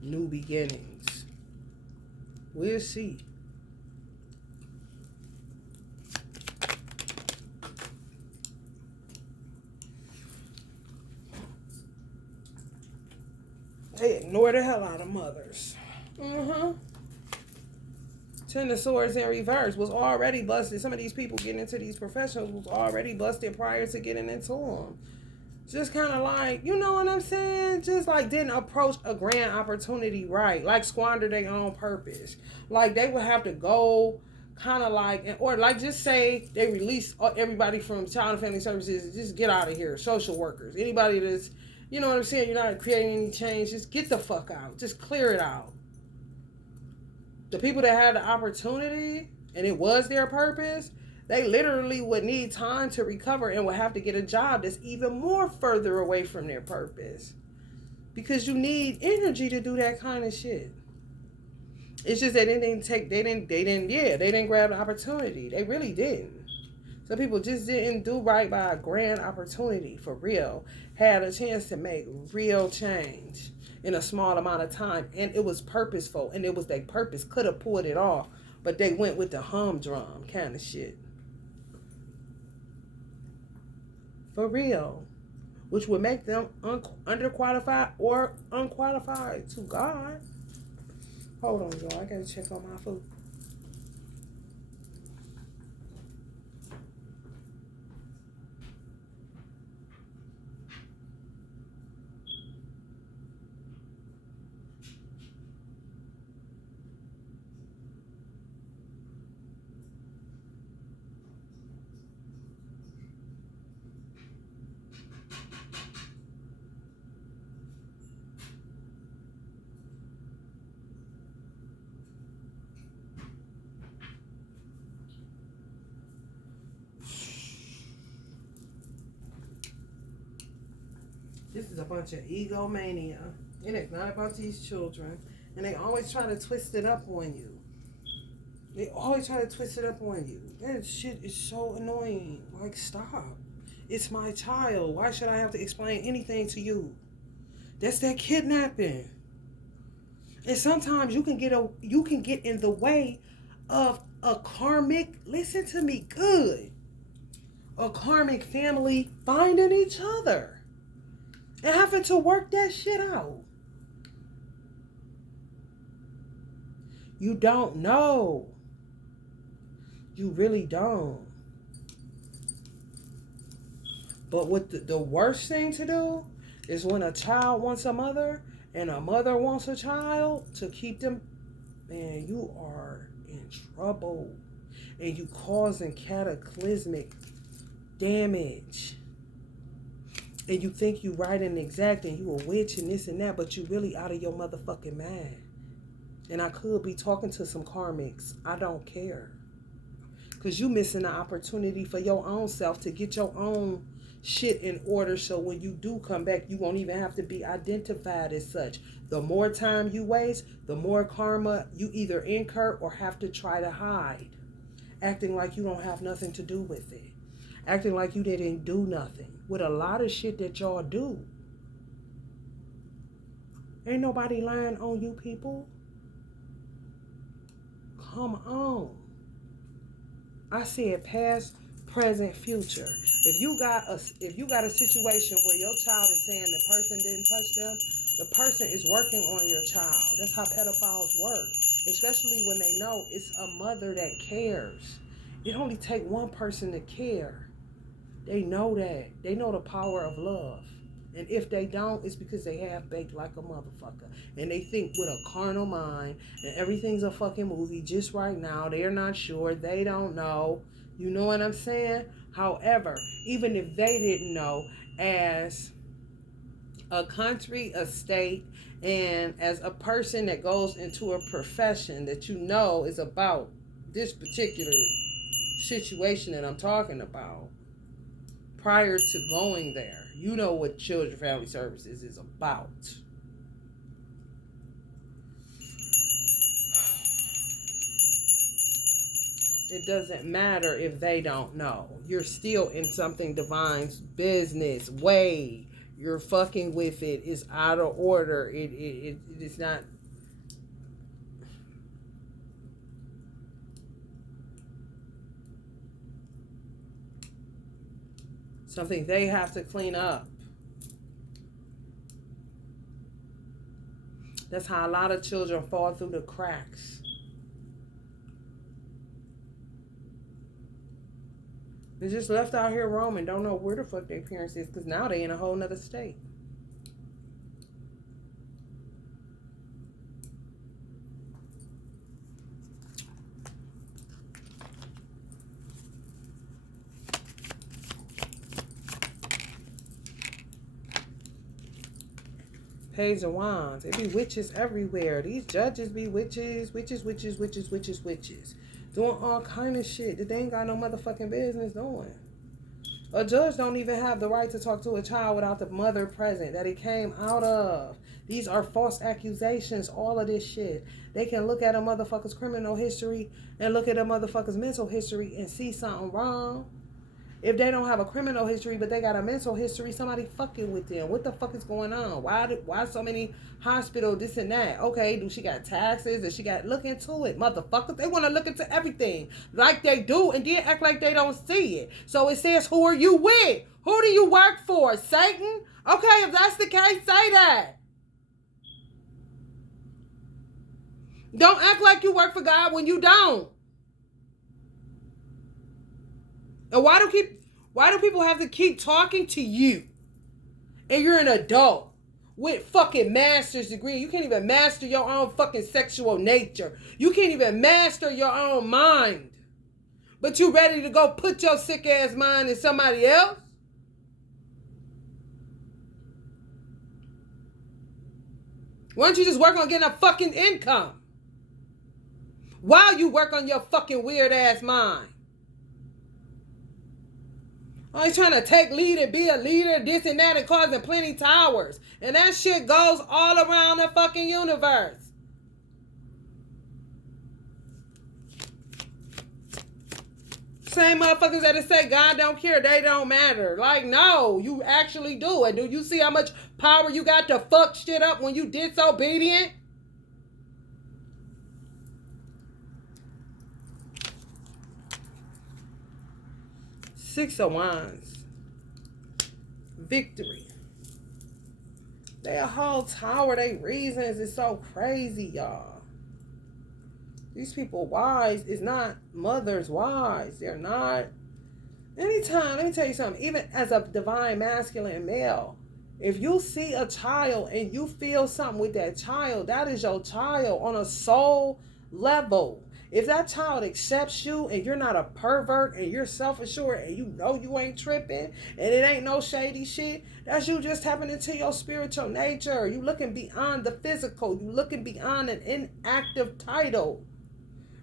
New beginnings. We'll see. They ignore the hell out of mothers. Ten of Swords in reverse was already busted. Some of these people getting into these professionals was already busted prior to getting into them. Just kind of like, you know what I'm saying? Just like didn't approach a grand opportunity right. Like squander their own purpose. Like they would have to go kind of like, or like just say they release everybody from Child and Family Services. Just get out of here. Social workers. Anybody that's, you know what I'm saying? You're not creating any change. Just get the fuck out. Just clear it out. The people that had the opportunity and it was their purpose, they literally would need time to recover and would have to get a job that's even more further away from their purpose. Because you need energy to do that kind of shit. It's just that they didn't grab the opportunity. They really didn't. Some people just didn't do right by a grand opportunity for real. Had a chance to make real change in a small amount of time. And it was purposeful. And it was their purpose. Could have pulled it off. But they went with the humdrum kind of shit. For real. Which would make them underqualified or unqualified to God. Hold on, y'all. I gotta check on my food. This is a bunch of egomania. And it's not about these children. And they always try to twist it up on you. They always try to twist it up on you. That shit is so annoying. Like, stop. It's my child. Why should I have to explain anything to you? That's that kidnapping. And sometimes you can get in the way of a karmic, listen to me good, a karmic family finding each other. And having to work that shit out. You don't know. You really don't. But what the worst thing to do is when a child wants a mother and a mother wants a child, to keep them, man, you are in trouble. And you causing cataclysmic damage. And you think you right and exact and you a witch and this and that, but you really out of your motherfucking mind. And I could be talking to some karmics. I don't care. Because you missing the opportunity for your own self to get your own shit in order, so when you do come back, you won't even have to be identified as such. The more time you waste, the more karma you either incur or have to try to hide. Acting like you don't have nothing to do with it. Acting like you didn't do nothing. With a lot of shit that y'all do. Ain't nobody lying on you people. Come on. I said past, present, future. If you got a situation where your child is saying the person didn't touch them, the person is working on your child. That's how pedophiles work. Especially when they know it's a mother that cares. It only takes one person to care. They know that. They know the power of love. And if they don't, it's because they have baked like a motherfucker. And they think with a carnal mind and everything's a fucking movie just right now. They're not sure. They don't know. You know what I'm saying? However, even if they didn't know, as a country, a state, and as a person that goes into a profession that you know is about this particular situation that I'm talking about, prior to going there, you know what Children Family Services is about. It doesn't matter if they don't know. You're still in something divine's business, way. You're fucking with it. It's out of order. It is not. Something they have to clean up. That's how a lot of children fall through the cracks. They're just left out here roaming. Don't know where the fuck their parents is, because now they in a whole nother state. Page of Wands. It be witches everywhere. These judges be witches. Doing all kind of shit that they ain't got no motherfucking business doing. A judge don't even have the right to talk to a child without the mother present that it came out of. These are false accusations, all of this shit. They can look at a motherfucker's criminal history and look at a motherfucker's mental history and see something wrong. If they don't have a criminal history, but they got a mental history, somebody fucking with them. What the fuck is going on? Why so many hospital, this and that? Okay, do she got taxes? Does she got, look into it, motherfuckers. They want to look into everything like they do and then act like they don't see it. So it says, who are you with? Who do you work for? Satan? Okay, if that's the case, say that. Don't act like you work for God when you don't. And why do people have to keep talking to you? And you're an adult with fucking master's degree. You can't even master your own fucking sexual nature. You can't even master your own mind. But you ready to go put your sick ass mind in somebody else? Why don't you just work on getting a fucking income? While you work on your fucking weird ass mind. Always trying to take lead and be a leader, this and that, and causing plenty towers. And that shit goes all around the fucking universe. Same motherfuckers that say God don't care, they don't matter. Like, no, you actually do. And do you see how much power you got to fuck shit up when you disobedient? Six of Wands. Victory. They a whole tower. They reasons is so crazy, y'all. These people wise is not mothers wise. They're not. Anytime, let me tell you something, even as a divine masculine male, if you see a child and you feel something with that child, that is your child on a soul level. If that child accepts you and you're not a pervert and you're self-assured and you know you ain't tripping and it ain't no shady shit, that's you just tapping into your spiritual nature. You looking beyond the physical. You looking beyond an inactive title.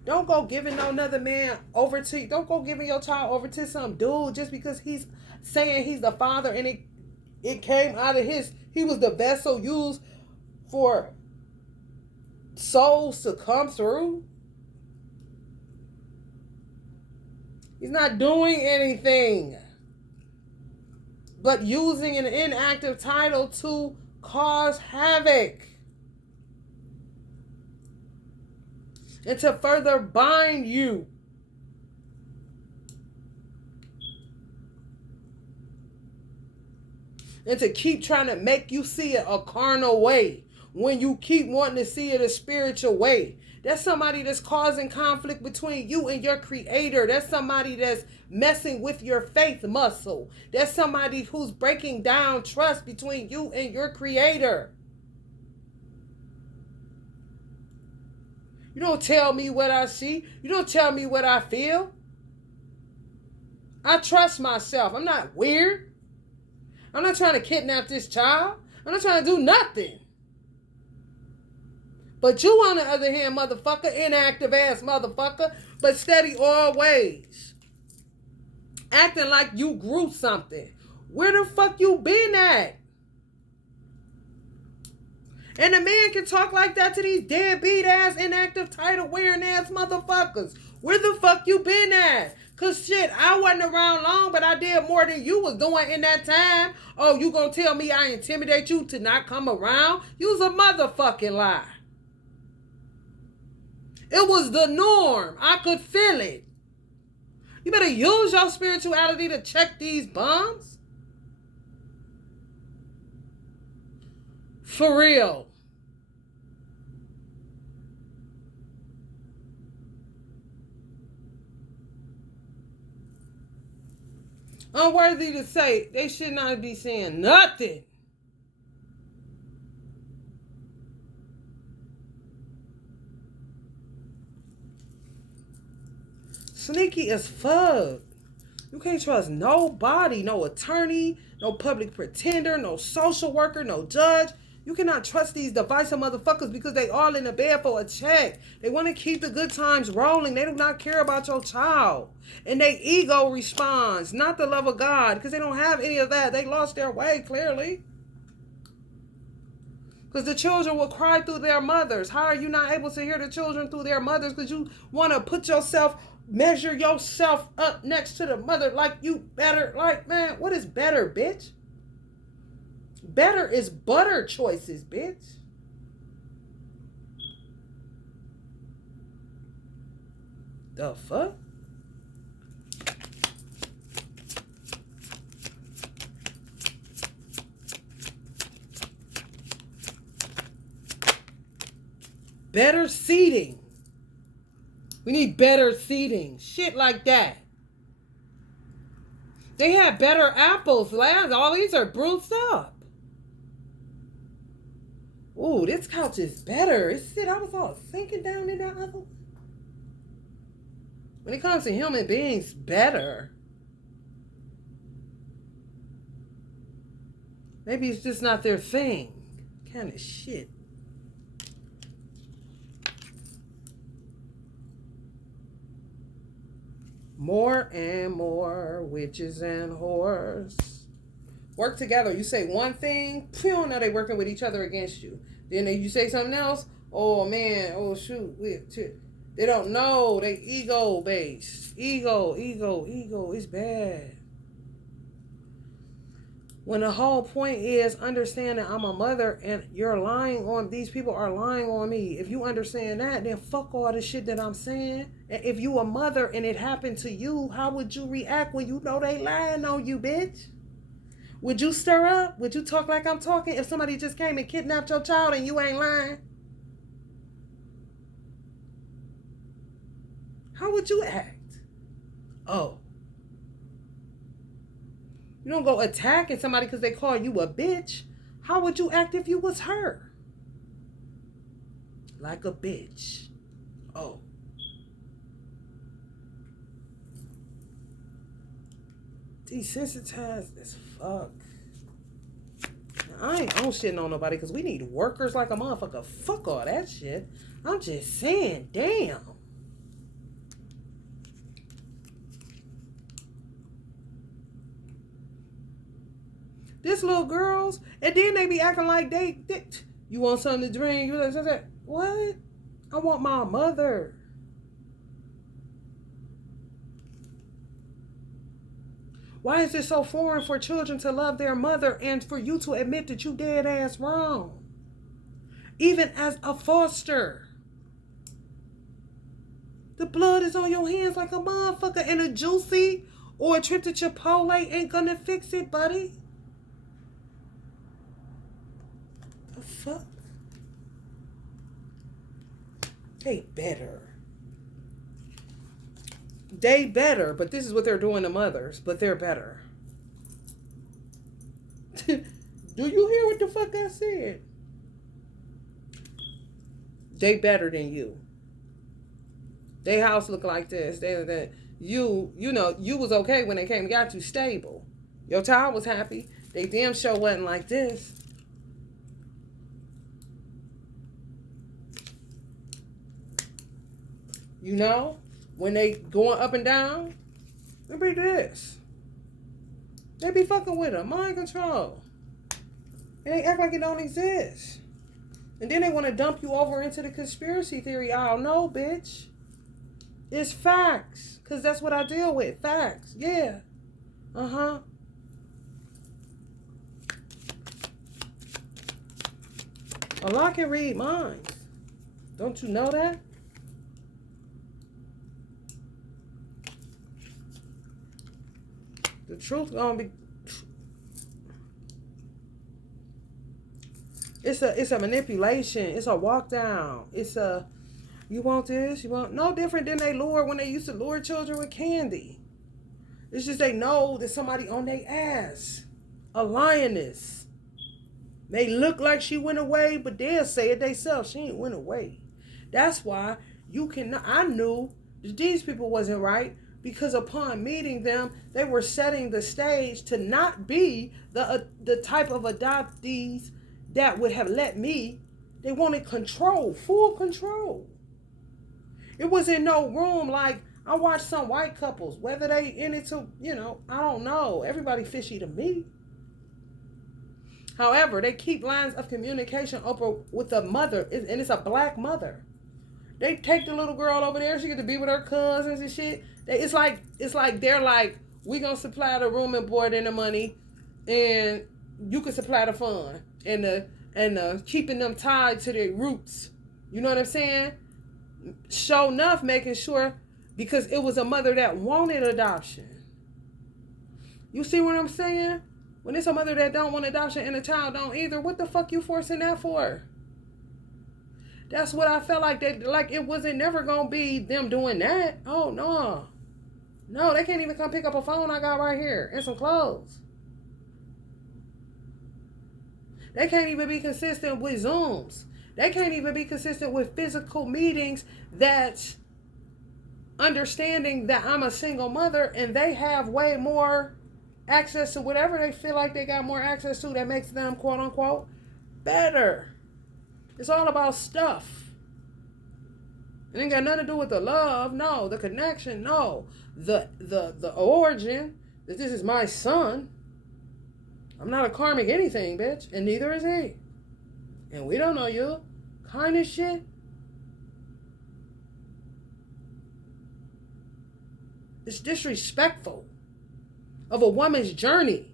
Don't go giving no another man over to, don't go giving your child over to some dude just because he's saying he's the father and it came out of he was the vessel used for souls to come through. He's not doing anything but using an inactive title to cause havoc and to further bind you. And to keep trying to make you see it a carnal way when you keep wanting to see it a spiritual way. That's somebody that's causing conflict between you and your creator. That's somebody that's messing with your faith muscle. That's somebody who's breaking down trust between you and your creator. You don't tell me what I see. You don't tell me what I feel. I trust myself. I'm not weird. I'm not trying to kidnap this child. I'm not trying to do nothing. But you, on the other hand, motherfucker, inactive ass motherfucker, but steady always. Acting like you grew something. Where the fuck you been at? And a man can talk like that to these deadbeat ass, inactive title wearing ass motherfuckers. Where the fuck you been at? Cause shit, I wasn't around long, but I did more than you was doing in that time. Oh, you gonna tell me I intimidate you to not come around? You's a motherfucking lie. It was the norm. I could feel it. You better use your spirituality to check these bombs. For real. Unworthy to say, they should not be saying nothing. Sneaky as fuck. You can't trust nobody, no attorney, no public pretender, no social worker, no judge. You cannot trust these divisive motherfuckers because they all in the bed for a check. They want to keep the good times rolling. They do not care about your child. And their ego responds, not the love of God, because they don't have any of that. They lost their way, clearly. Because the children will cry through their mothers. How are you not able to hear the children through their mothers? Because you want to put yourself, measure yourself up next to the mother like you better. Like, man, what is better, bitch? Better is butter choices, bitch. The fuck? Better seating. We need better seating. Shit like that. They had better apples last. All these are bruised up. Ooh, this couch is better. It's shit, I was all sinking down in that other one. When it comes to human beings, better. Maybe it's just not their thing. Kind of shit. More and more witches and whores work together. You say one thing, phew, now they working with each other against you. Then you say something else, oh man, oh shoot, they don't know. They ego based. Ego, it's bad. When the whole point is understanding I'm a mother and you're lying on, these people are lying on me. If you understand that, then fuck all the shit that I'm saying. And if you a mother and it happened to you, how would you react when you know they lying on you, bitch? Would you stir up? Would you talk like I'm talking if somebody just came and kidnapped your child and you ain't lying? would you act? Oh. You don't go attacking somebody because they call you a bitch. How would you act if you was her? Like a bitch. Oh. Desensitized as fuck. I ain't on shitting on nobody because we need workers like a motherfucker. Fuck all that shit. I'm just saying, damn. This little girls, and then they be acting like they you want something to drink? You like, what? I want my mother. Why is it so foreign for children to love their mother and for you to admit that you dead ass wrong? Even as a foster. The blood is on your hands like a motherfucker, and a juicy or a trip to Chipotle ain't gonna fix it, buddy. The fuck? They better. They better, but this is what they're doing to mothers, but they're better. Do you hear what the fuck I said? They better than you. They house look like this. You know, you was okay when they came and got you stable. Your child was happy. They damn sure wasn't like this. You know? When they going up and down, they be this. They be fucking with them. Mind control. And they act like it don't exist. And then they want to dump you over into the conspiracy theory. I don't know, bitch. It's facts. Because that's what I deal with. Facts. Yeah. Uh-huh. Allah can read minds. Don't you know that? The truth gonna be. It's a manipulation. It's a walk down. It's a, you want this? You want no different than they lure when they used to lure children with candy. It's just they know that somebody on their ass, a lioness. They look like she went away, but they'll say it themselves. She ain't went away. That's why you can. I knew that these people wasn't right. Because upon meeting them, they were setting the stage to not be the type of adoptees that would have let me. They wanted control, full control. It was in no room like I watched some white couples, whether they in it to, you know, I don't know. Everybody fishy to me. However, they keep lines of communication open with the mother, and it's a black mother. They take the little girl over there. She get to be with her cousins and shit. It's like they're like, we gonna supply the room and board and the money, and you can supply the fun and the keeping them tied to their roots. You know what I'm saying? Show enough, making sure, because it was a mother that wanted adoption. You see what I'm saying? When it's a mother that don't want adoption and a child don't either, what the fuck you forcing that for? That's what I felt like. It wasn't never gonna be them doing that. Oh no. No, they can't even come pick up a phone I got right here and some clothes. They can't even be consistent with Zooms. They can't even be consistent with physical meetings that's understanding that I'm a single mother and they have way more access to whatever they feel like they got more access to that makes them, quote unquote, better. It's all about stuff. It ain't got nothing to do with the love, no. The connection, no. The origin, that this is my son. I'm not a karmic anything, bitch. And neither is he. And we don't know you. Kind of shit. It's disrespectful of a woman's journey.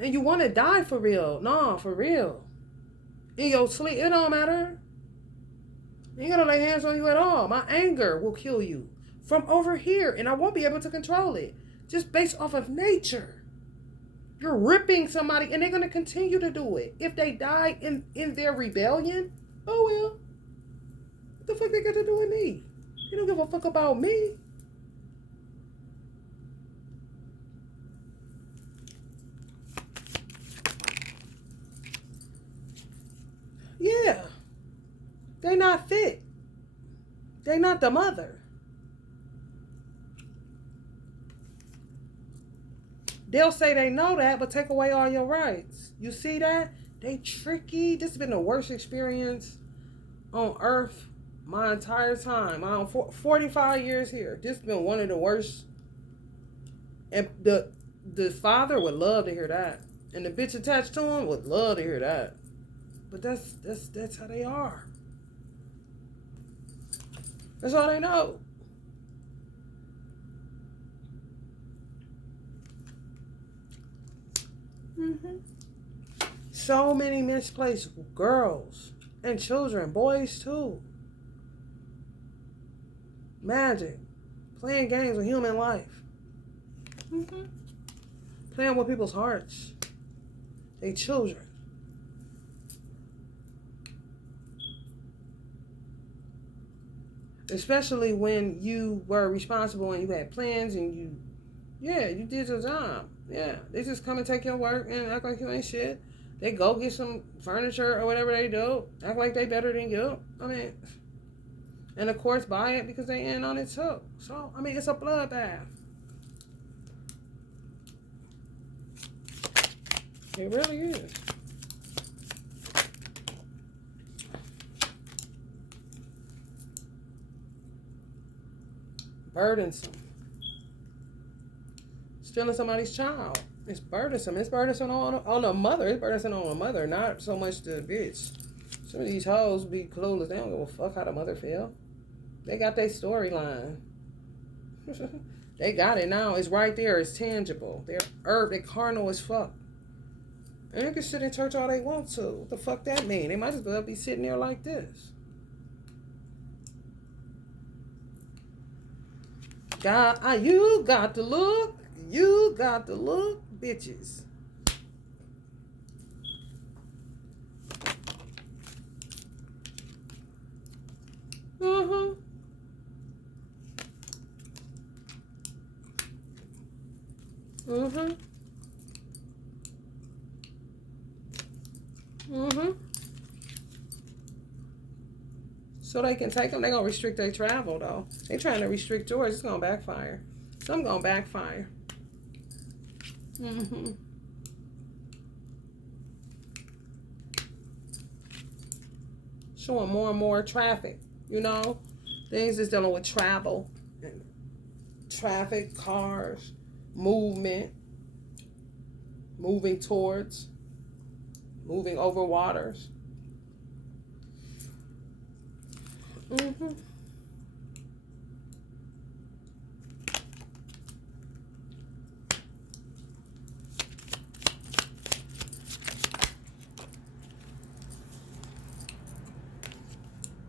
And you want to die for real. No, for real. In your sleep, it don't matter. You ain't gonna lay hands on you at all. My anger will kill you from over here, and I won't be able to control it. Just based off of nature. You're ripping somebody, and they're gonna continue to do it. If they die in their rebellion, oh well. What the fuck they got to do with me? You don't give a fuck about me. Yeah. They not fit. They not the mother. They'll say they know that, but take away all your rights. You see that? They tricky. This has been the worst experience on earth my entire time. I'm 45 years here. This has been one of the worst. And the father would love to hear that. And the bitch attached to him would love to hear that. But that's how they are. That's all they know. So many misplaced girls and children, boys too. Magic. Playing games with human life. Playing with people's hearts. They children. Especially when you were responsible and you had plans and you did your job. Yeah, they just come and take your work and act like you ain't shit. They go get some furniture or whatever they do. Act like they better than you. I mean, and of course buy it because they in on it too. So, I mean, it's a bloodbath. It really is. Burdensome. Stealing somebody's child. It's burdensome. It's burdensome on the mother. It's burdensome on the mother, not so much the bitch. Some of these hoes be clueless. They don't give a fuck how the mother feel. They got their storyline. They got it now. It's right there. It's tangible. They're carnal as fuck. And they can sit in church all they want to. What the fuck that mean? They might as well be sitting there like this. You got the look. You got the look, bitches. So they can take them. They're going to restrict their travel, though. They're trying to restrict yours. It's going to backfire. Some going to backfire. Showing more and more traffic, you know? Things is dealing with travel. And traffic, cars, movement. Moving towards. Moving over waters.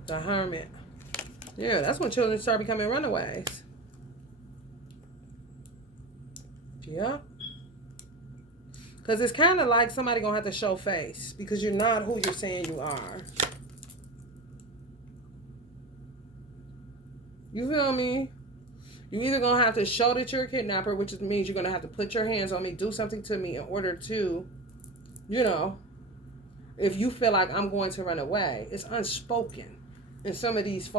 The Hermit. Yeah, that's when children start becoming runaways. Yeah. Because it's kind of like somebody going to have to show face. Because you're not who you're saying you are. You feel me? You either going to have to show that you're a kidnapper, which means you're going to have to put your hands on me, do something to me in order to, you know, if you feel like I'm going to run away. It's unspoken in some of these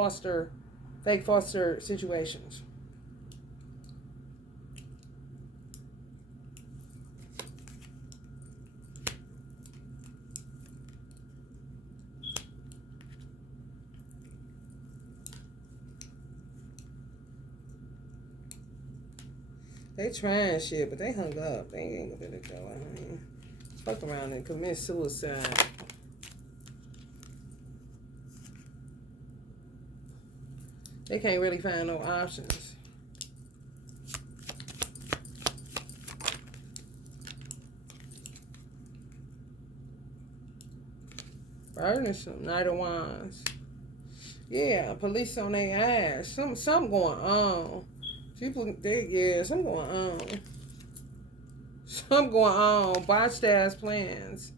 fake foster situations. They trying shit, but they hung up. They ain't gonna go. I mean, fuck around and commit suicide. They can't really find no options. Burdensome, Knight of Wands. Yeah, police on their ass. Something going on. People, something going on. Something going on. Botched ass plans.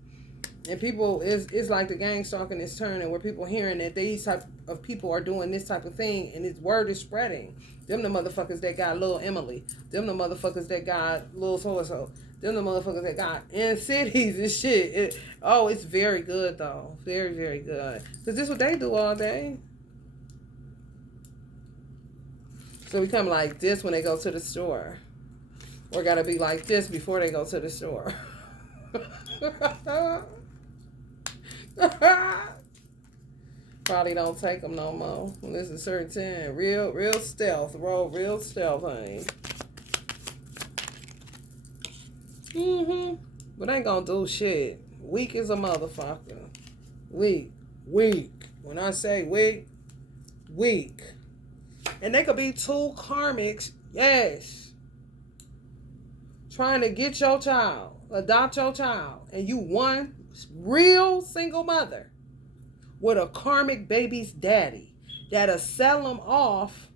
And people, it's like the gang stalking is turning, where people hearing that these type of people are doing this type of thing, and its word is spreading. Them the motherfuckers that got little Emily. Them the motherfuckers that got little so-and-so. Them the motherfuckers that got in cities and shit. It's very good though. Very, very good. Because this is what they do all day. So we come like this when they go to the store. Or gotta be like this before they go to the store. Probably don't take them no more. This is certain. Real stealth. Real stealth, honey. But ain't gonna do shit. Weak as a motherfucker. Weak. When I say weak. And they could be two karmics, yes, trying to get your child, adopt your child, and you one real single mother with a karmic baby's daddy that'll sell them off.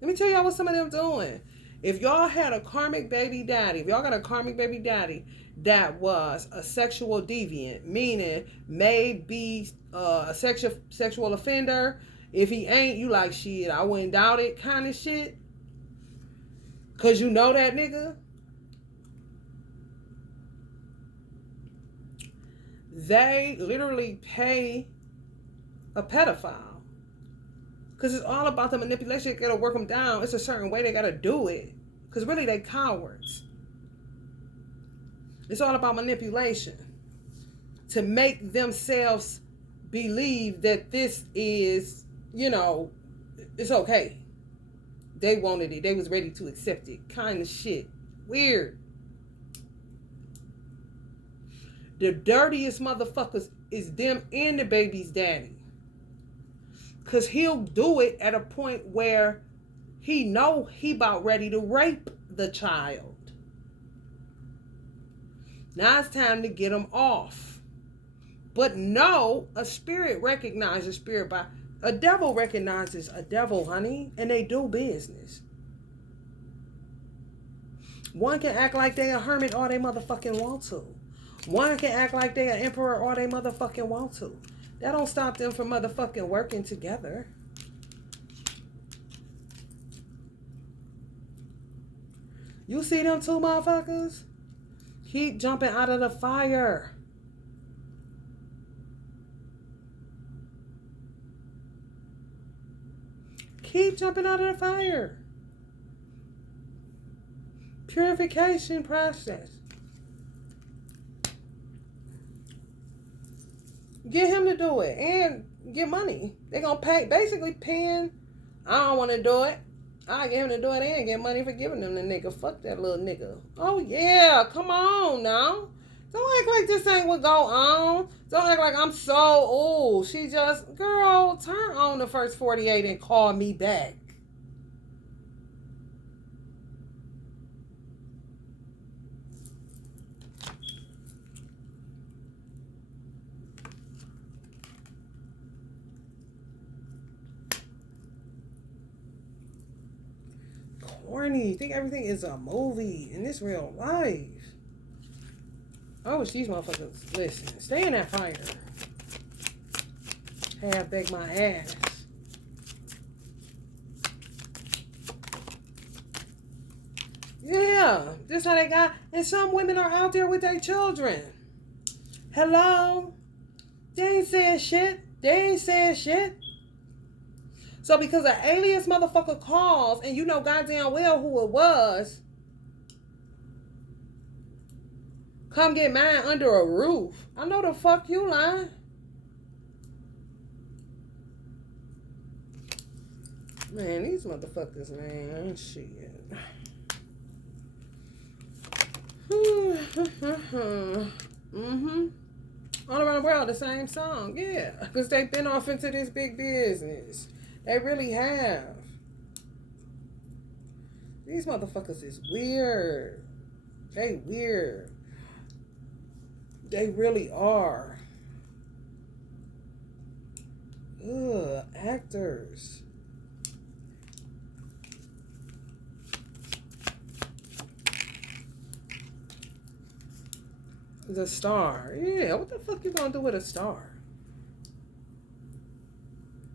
Let me tell y'all what some of them doing. If y'all had a karmic baby daddy, if y'all got a karmic baby daddy that was a sexual deviant, meaning may be a sexual offender. If he ain't, you like, shit, I wouldn't doubt it kind of shit. Because you know that nigga. They literally pay a pedophile. Because it's all about the manipulation. They got to work them down. It's a certain way they got to do it. Because really, they cowards. It's all about manipulation. To make themselves believe that this is, it's okay. They wanted it. They was ready to accept it. Kind of shit. Weird. The dirtiest motherfuckers is them and the baby's daddy. Because he'll do it at a point where he know he about ready to rape the child. Now it's time to get him off. But no, a spirit recognizes a spirit by... A devil recognizes a devil, honey, and they do business. One can act like they a hermit all they motherfucking want to. One can act like they an emperor all they motherfucking want to. That don't stop them from motherfucking working together. You see them two motherfuckers? Keep jumping out of the fire. Keep jumping out of the fire. Purification process. Get him to do it and get money. They're going to pay, basically paying. I don't want to do it. I get him to do it and get money for giving them the nigga. Fuck that little nigga. Oh, yeah. Come on now. Don't act like this ain't what go on. Don't act like I'm so, she just, girl, turn on the first 48 and call me back. Corny. You think everything is a movie in this real life. I wish these motherfuckers, listen, stay in that fire. Half beg my ass. Yeah, this how they got, and some women are out there with their children. Hello? They ain't saying shit. So because an alias motherfucker calls, and you know goddamn well who it was, come get mine under a roof. I know the fuck you lying. Man, these motherfuckers, man, shit. All around the world, the same song, yeah. Because they've been off into this big business. They really have. These motherfuckers is weird. They weird. They really are. Ugh, actors. The star. Yeah, what the fuck you gonna do with a star?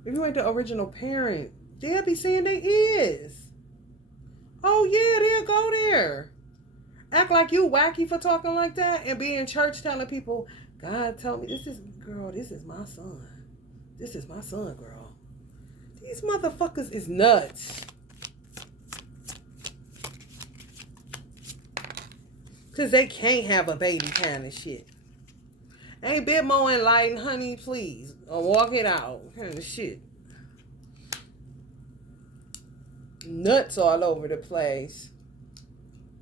If you ain't the original parent, they'll be saying they is. Oh yeah, they'll go there. Act like you wacky for talking like that and be in church telling people, God told me this is my son. This is my son, girl. These motherfuckers is nuts. Cause they can't have a baby kind of shit. Ain't bit more enlightened, honey, please. Or walk it out kind of shit. Nuts all over the place.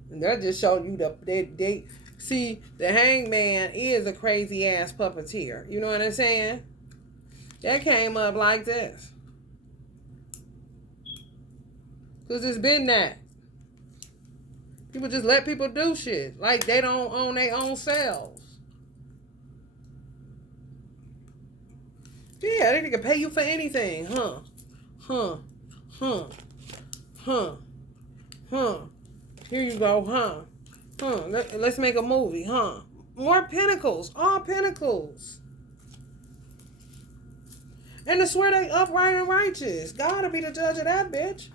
And they're just showing you they see the hangman is a crazy ass puppeteer. You know what I'm saying? That came up like this. Cause it's been that. People just let people do shit like they don't own their own selves. Yeah, they can pay you for anything, huh? Here you go, huh? Let's make a movie, huh? More pentacles, all pentacles. And to swear they upright and righteous. Gotta be the judge of that bitch.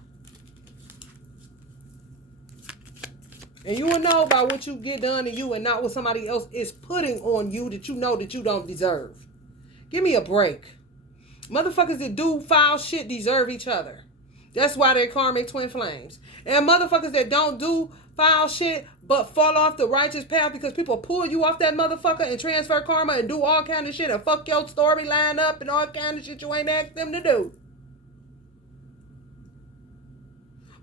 And you will know by what you get done to you and not what somebody else is putting on you that you know that you don't deserve. Give me a break. Motherfuckers that do foul shit deserve each other. That's why they're karmic twin flames. And motherfuckers that don't do foul shit but fall off the righteous path because people pull you off that motherfucker and transfer karma and do all kind of shit and fuck your storyline up and all kind of shit you ain't asked them to do.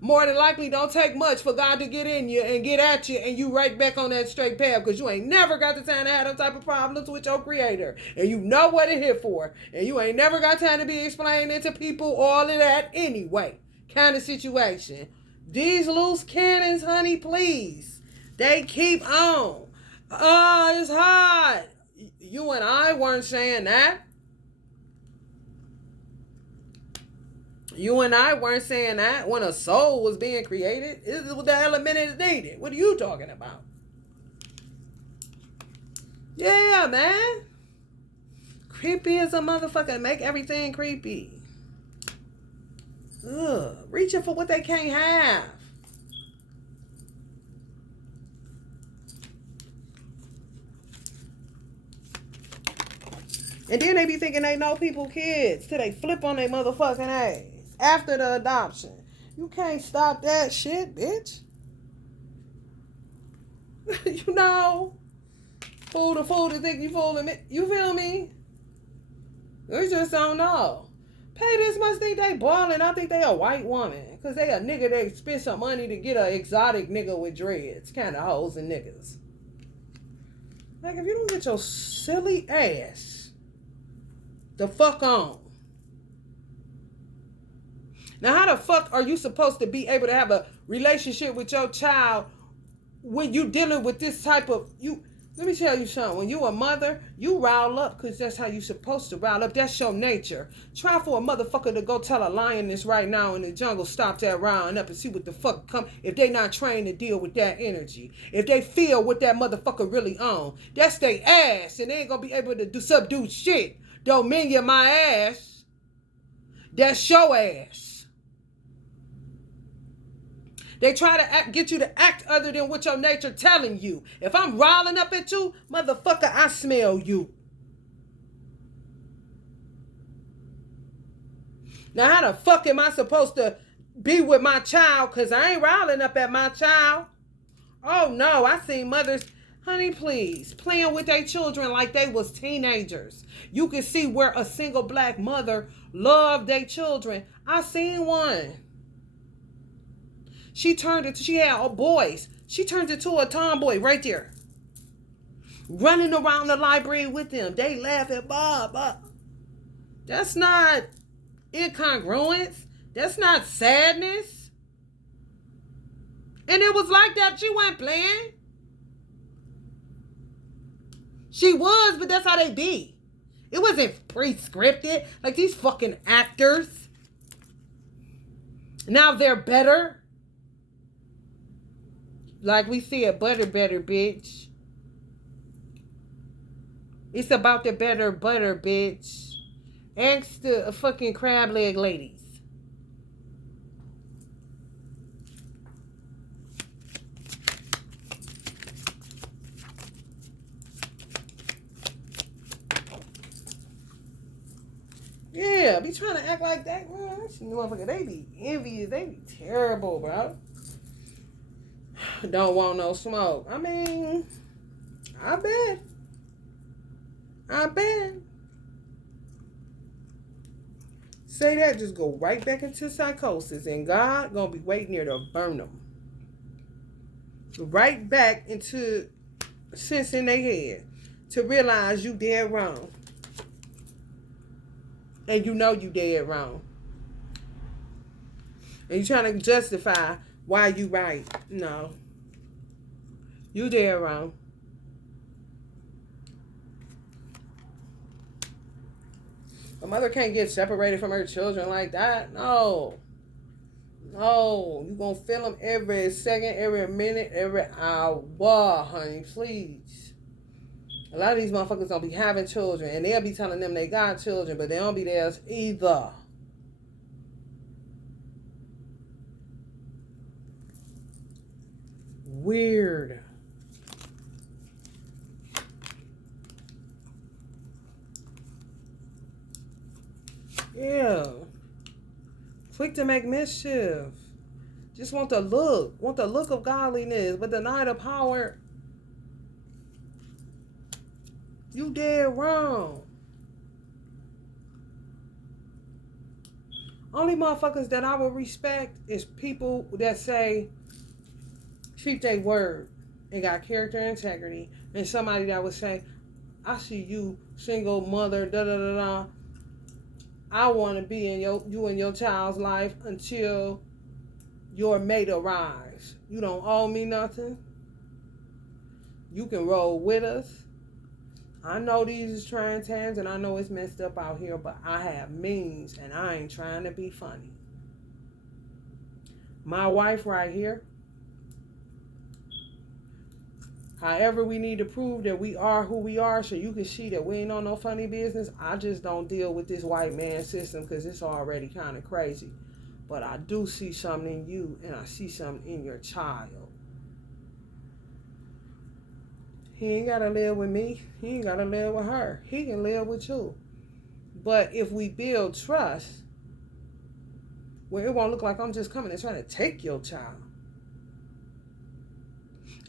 More than likely, don't take much for God to get in you and get at you and you right back on that straight path because you ain't never got the time to have them type of problems with your creator. And you know what it here for. And you ain't never got time to be explaining to people all of that anyway. Kind of situation. These loose cannons, honey, please. They keep on. Oh, it's hot. You and I weren't saying that. You and I weren't saying that when a soul was being created. This is what the element is needed. What are you talking about? Yeah, man. Creepy as a motherfucker. Make everything creepy. Ugh. Reaching for what they can't have. And then they be thinking they know people kids till they flip on their motherfucking ass. After the adoption. You can't stop that shit, bitch. You know. Fool to think you fooling me. You feel me? You just don't know. Pay this much, think they balling. I think they a white woman. Because they a nigga that spent some money to get a exotic nigga with dreads. Kind of hoes and niggas. Like, if you don't get your silly ass the fuck on. Now, how the fuck are you supposed to be able to have a relationship with your child when you dealing with this type of... Let me tell you something. When you a mother, you rile up because that's how you supposed to rile up. That's your nature. Try for a motherfucker to go tell a lioness right now in the jungle, stop that riling up and see what the fuck come if they not trained to deal with that energy. If they feel what that motherfucker really on. That's their ass and they ain't going to be able to subdue shit. Dominion my ass. That's your ass. They try to get you to act other than what your nature telling you. If I'm riling up at you, motherfucker, I smell you. Now, how the fuck am I supposed to be with my child? Because I ain't riling up at my child. Oh, no, I seen mothers, honey, please, playing with their children like they was teenagers. You can see where a single black mother loved their children. I seen one. She had boys. She turned into a tomboy right there. Running around the library with them. They laugh at Bob. That's not incongruence. That's not sadness. And it was like that. She wasn't playing. She was, but that's how they be. It wasn't pre-scripted. Like these fucking actors. Now they're better. Like we see a better, bitch. It's about the better butter, bitch. Ask the fucking crab leg ladies. Yeah, be trying to act like that, man. That motherfucker, they be envious. They be terrible, bro. Don't want no smoke. I mean, I bet. Say that, just go right back into psychosis, and God gonna be waiting there to burn them. Right back into sense in their head to realize you dead wrong. And you know you dead wrong. And you trying to justify why you right. No. You dead wrong. A mother can't get separated from her children like that. No. No. You gonna feel them every second, every minute, every hour, honey. Please. A lot of these motherfuckers don't be having children, and they'll be telling them they got children, but they don't be theirs either. Weird. Yeah. Quick to make mischief. Just want the look. Want the look of godliness, but deny the power. You dead wrong. Only motherfuckers that I would respect is people that say, keep their word and got character and integrity. And somebody that would say, I see you, single mother, da-da-da-da. I want to be in you and your child's life until your mate arrives. You don't owe me nothing. You can roll with us. I know these is trying times and I know it's messed up out here, but I have means and I ain't trying to be funny. My wife right here. However, we need to prove that we are who we are so you can see that we ain't on no funny business. I just don't deal with this white man system because it's already kind of crazy. But I do see something in you and I see something in your child. He ain't got to live with me. He ain't got to live with her. He can live with you. But if we build trust, where it won't look like I'm just coming and trying to take your child.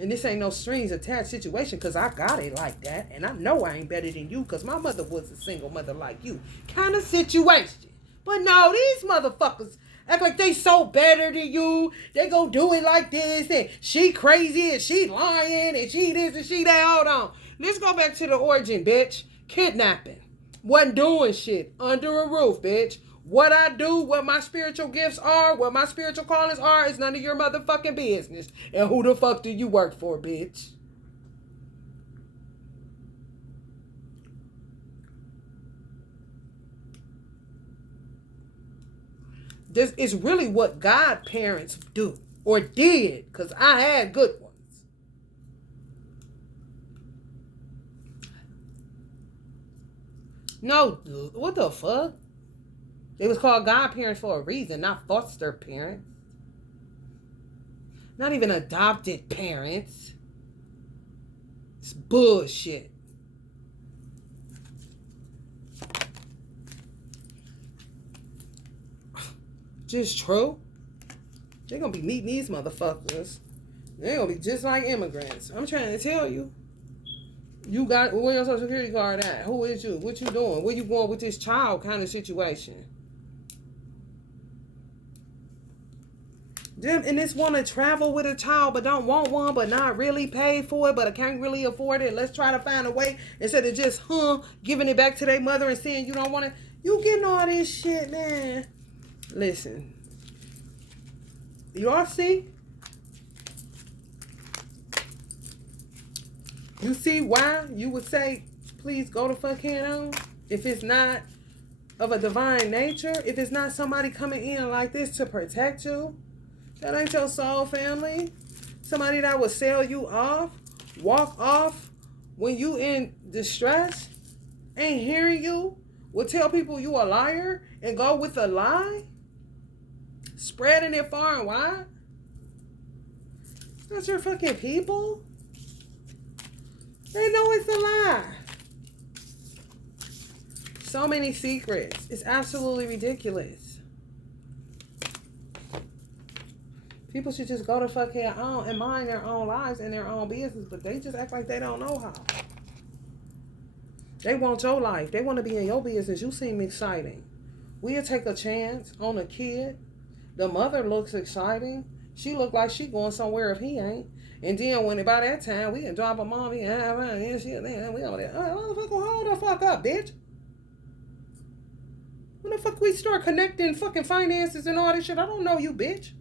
And this ain't no strings attached situation because I got it like that. And I know I ain't better than you because my mother was a single mother like you. Kind of situation. But no, these motherfuckers act like they so better than you. They go do it like this. And she crazy and she lying and she this and she that. Hold on. Let's go back to the origin, bitch. Kidnapping. Wasn't doing shit. Under a roof, bitch. What I do, what my spiritual gifts are, what my spiritual callings are, is none of your motherfucking business. And who the fuck do you work for, bitch? This is really what godparents do. Or did. Because I had good ones. No, what the fuck? They was called godparents for a reason, not foster parents. Not even adopted parents. It's bullshit. Just true. They're going to be meeting these motherfuckers. They're going to be just like immigrants. I'm trying to tell you. You got, where your social security card at? Who is you? What you doing? Where you going with this child kind of situation? Them and this want to travel with a child but don't want one but not really pay for it but I can't really afford it. Let's try to find a way instead of just giving it back to their mother and saying you don't want it. You getting all this shit, man. Listen. Y'all see? You see why you would say, please go the fuck head on? If it's not of a divine nature, if it's not somebody coming in like this to protect you, that ain't your soul family. Somebody that will sell you off, walk off when you in distress. ain't hearing you, will tell people you a liar and go with a lie, spreading it far and wide. That's your fucking people. They know it's a lie. So many secrets. It's absolutely ridiculous. People should just go to fucking own and mind their own lives and their own business, but they just act like they don't know how. They want your life. They want to be in your business. You seem exciting. We'll take a chance on a kid. The mother looks exciting. She look like she going somewhere if he ain't. And then when by that time we can drop a mommy and have her and shit, then we over there. Motherfucker, hold the fuck up, bitch. When the fuck we start connecting fucking finances and all this shit? I don't know you, bitch.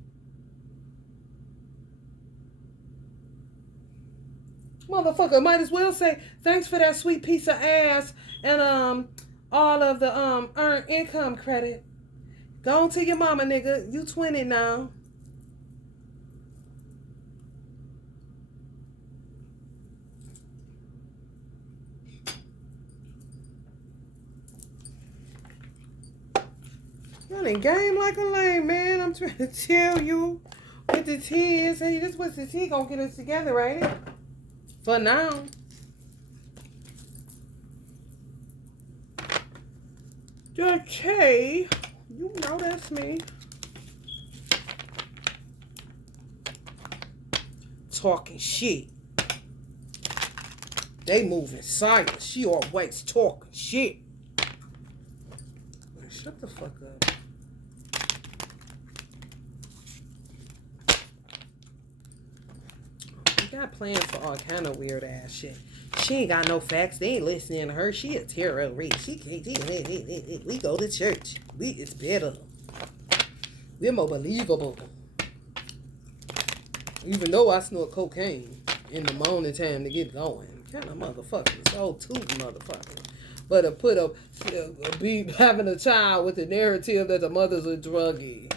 Motherfucker might as well say thanks for that sweet piece of ass and all of the earned income credit. Go on to your mama, nigga. You 20 now. Y'all ain't game like a lame, man. I'm trying to tell you what the tea is. Hey, this what's the tea gonna get us together, ain't it? For now. Okay. You know that's me. Talking shit. They moving silent. She always talking shit. Shut the fuck up. You got plans for all kind of weird ass shit. She ain't got no facts. They ain't listening to her. She a terrorist. She can't. We go to church. It's better. We're more believable. Even though I snort cocaine in the morning time to get going. Kind of motherfuckers. Old tootin' motherfuckers. But to put up, be having a child with the narrative that the mother's a druggie.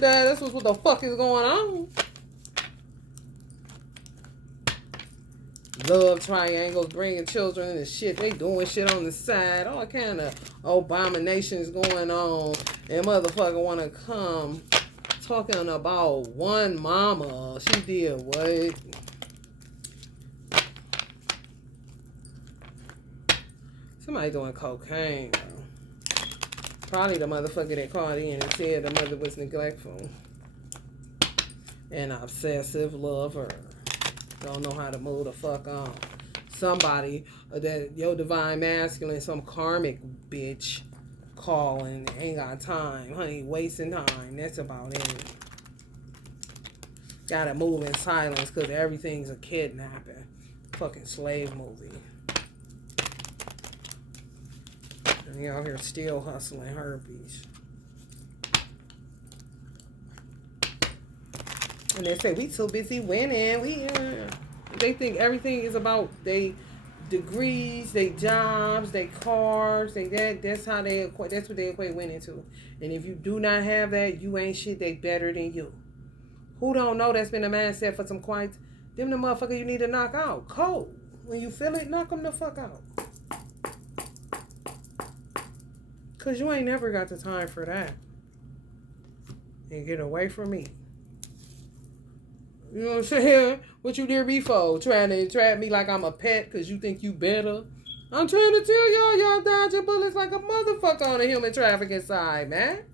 That's what the fuck is going on. Love triangles, bringing children and shit. They doing shit on the side. All kind of abominations going on. And motherfucker want to come talking about one mama. She did what? Somebody doing cocaine, bro. Probably the motherfucker that called in and said the mother was neglectful. An obsessive lover. Don't know how to move the fuck on. Somebody that your divine masculine, some karmic bitch calling, ain't got time. Honey, wasting time. That's about it. Gotta move in silence because everything's a kidnapping. Fucking slave movie. And you out here still hustling herpes. And they say, we too busy winning. They think everything is about they degrees, they jobs, they cars, that's what they equate winning to. And if you do not have that, you ain't shit, they better than you. Who don't know that's been a mindset for some quiet? Them the motherfucker you need to knock out. Cold. When you feel it, knock them the fuck out. Because you ain't never got the time for that. And get away from me. You know what I'm saying? What you did before? Trying to trap me like I'm a pet because you think you better. I'm trying to tell y'all dodging bullets like a motherfucker on the human trafficking side, man.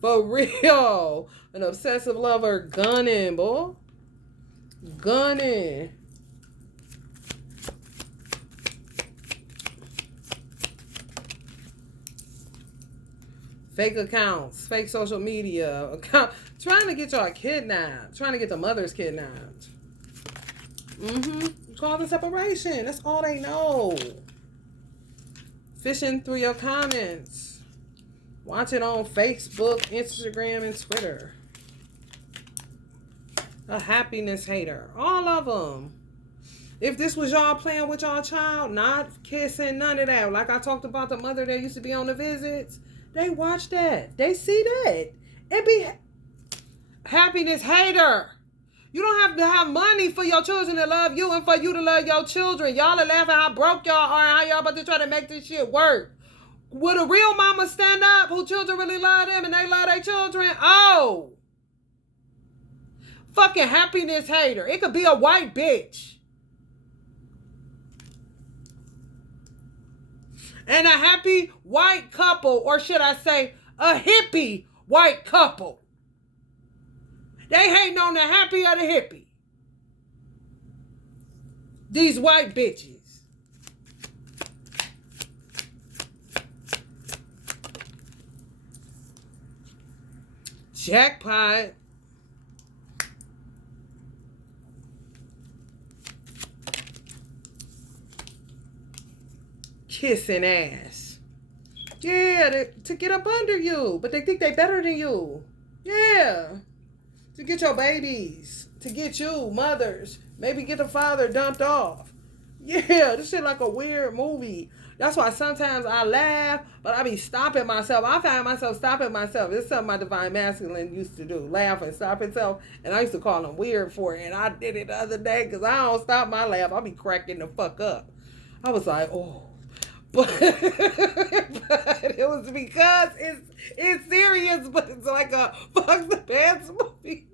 For real. An obsessive lover gunning, boy. Gunning. Fake accounts, fake social media account, trying to get y'all kidnapped, trying to get the mothers kidnapped. Causing separation. That's all they know. Fishing through your comments. Watch it on Facebook, Instagram, and Twitter. A happiness hater. All of them. If this was y'all playing with y'all child, not kissing, none of that. Like I talked about the mother that used to be on the visits. They watch that. They see that. It be happiness hater. You don't have to have money for your children to love you and for you to love your children. Y'all are laughing how broke y'all are and how y'all about to try to make this shit work. Would a real mama stand up who children really love them and they love their children? Oh. Fucking happiness hater. It could be a white bitch. And a happy white couple, or should I say a hippie white couple. They hating on the happy or the hippie. These white bitches. Jackpot. Kissing ass. Yeah, to get up under you. But they think they better than you. Yeah. To get your babies. To get you, mothers. Maybe get the father dumped off. Yeah, this shit like a weird movie. That's why sometimes I laugh, but I be stopping myself. I find myself stopping myself. It's something my divine masculine used to do. Laugh and stop himself. And I used to call him weird for it. And I did it the other day because I don't stop my laugh. I be cracking the fuck up. I was like, oh. But it was because it's serious, but it's like a fuck the pants movie.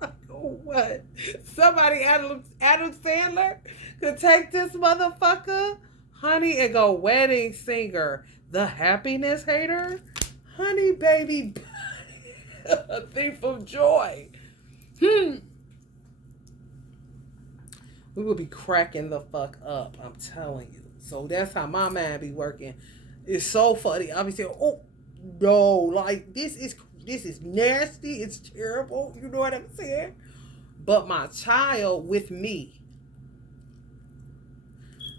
Like, oh, what? Somebody, Adam Sandler, could take this motherfucker, honey, and go wedding singer, the happiness hater, honey, baby, a thief of joy. We would be cracking the fuck up, I'm telling you. So that's how my mind be working. It's so funny. Obviously, oh no, like this is nasty. It's terrible. You know what I'm saying? But my child with me.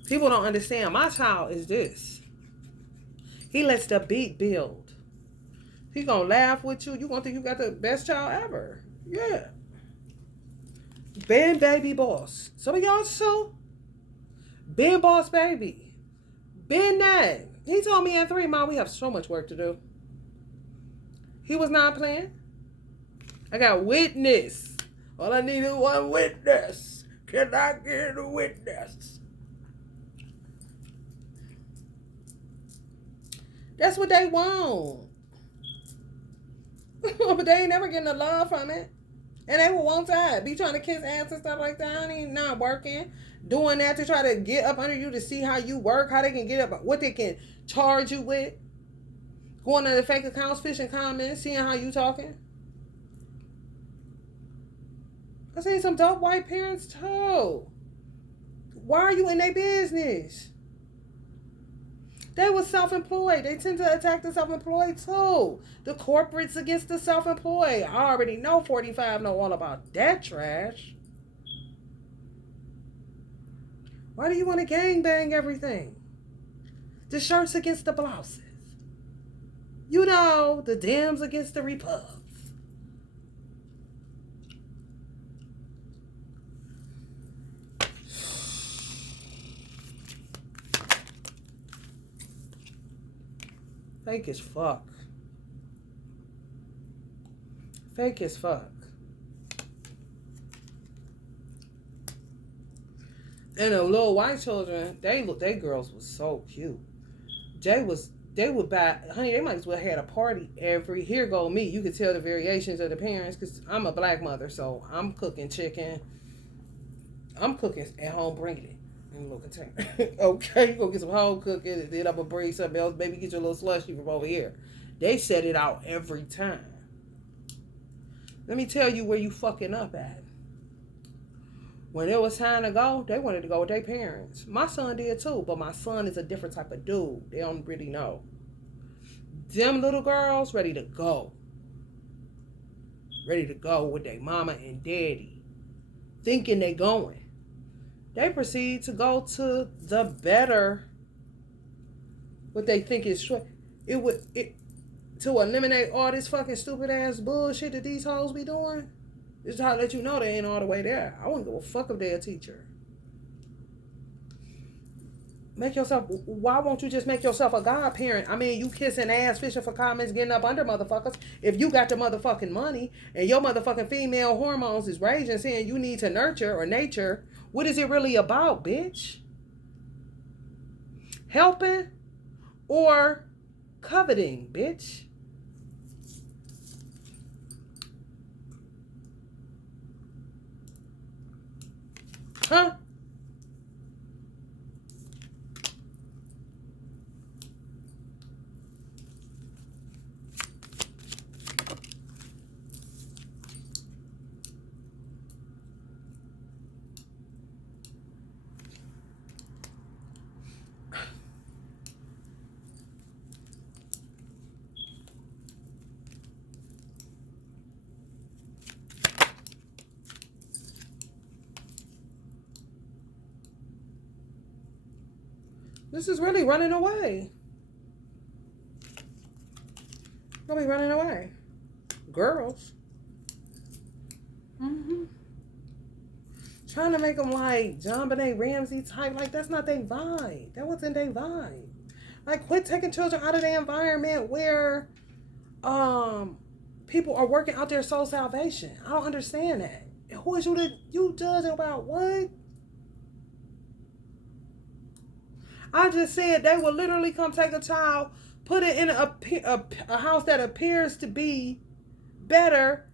People don't understand. My child is this. He lets the beat build. He gonna laugh with you. You gonna think you got the best child ever. Yeah. Ben baby boss. Some of y'all too. Ben boss baby. Ben that. He told me at 3, Mom, we have so much work to do. He was not playing. I got witness. All I need is one witness. Can I get a witness? That's what they want. But they ain't never getting the love from it. And they will want that. Be trying to kiss ass and stuff like that. Honey, not working. Doing that to try to get up under you to see how you work. How they can get up. What they can charge you with. Going to the fake accounts, fishing comments. Seeing how you talking. I seen some dope white parents too. Why are you in their business? They were self-employed. They tend to attack the self-employed too. The corporates against the self-employed. I already know 45 know all about that trash. Why do you want to gangbang everything? The shirts against the blouses. You know, the Dems against the Repubs. Fake as fuck. Fake as fuck. And the little white children, they girls was so cute. They would buy, honey, they might as well had a party every, here go me. You could tell the variations of the parents, because I'm a black mother, so I'm cooking chicken. I'm cooking at home, bringing it in a little container. Okay, you go get some home cooking, and then I'm going to bring something else. Maybe get your little slushy from over here. They set it out every time. Let me tell you where you fucking up at. When it was time to go, they wanted to go with their parents. My son did too, but my son is a different type of dude. They don't really know. Them little girls ready to go. Ready to go with their mama and daddy. Thinking they going. They proceed to go to the better, what they think is short. To eliminate all this fucking stupid ass bullshit that these hoes be doing. This is how to let you know they ain't all the way there. I wouldn't give a fuck if they're a teacher. Make yourself, why won't you just make yourself a godparent? I mean, you kissing ass, fishing for comments, getting up under motherfuckers. If you got the motherfucking money and your motherfucking female hormones is raging, saying you need to nurture or nature, what is it really about, bitch? Helping or coveting, bitch? Huh? This is really running away. Really running away. Girls. Trying to make them like John Benet Ramsey type. Like, that's not their vibe. That wasn't their vibe. Like, quit taking children out of the environment where people are working out their soul salvation. I don't understand that. Who is you judging about what? I just said they will literally come take a child, put it in a house that appears to be better,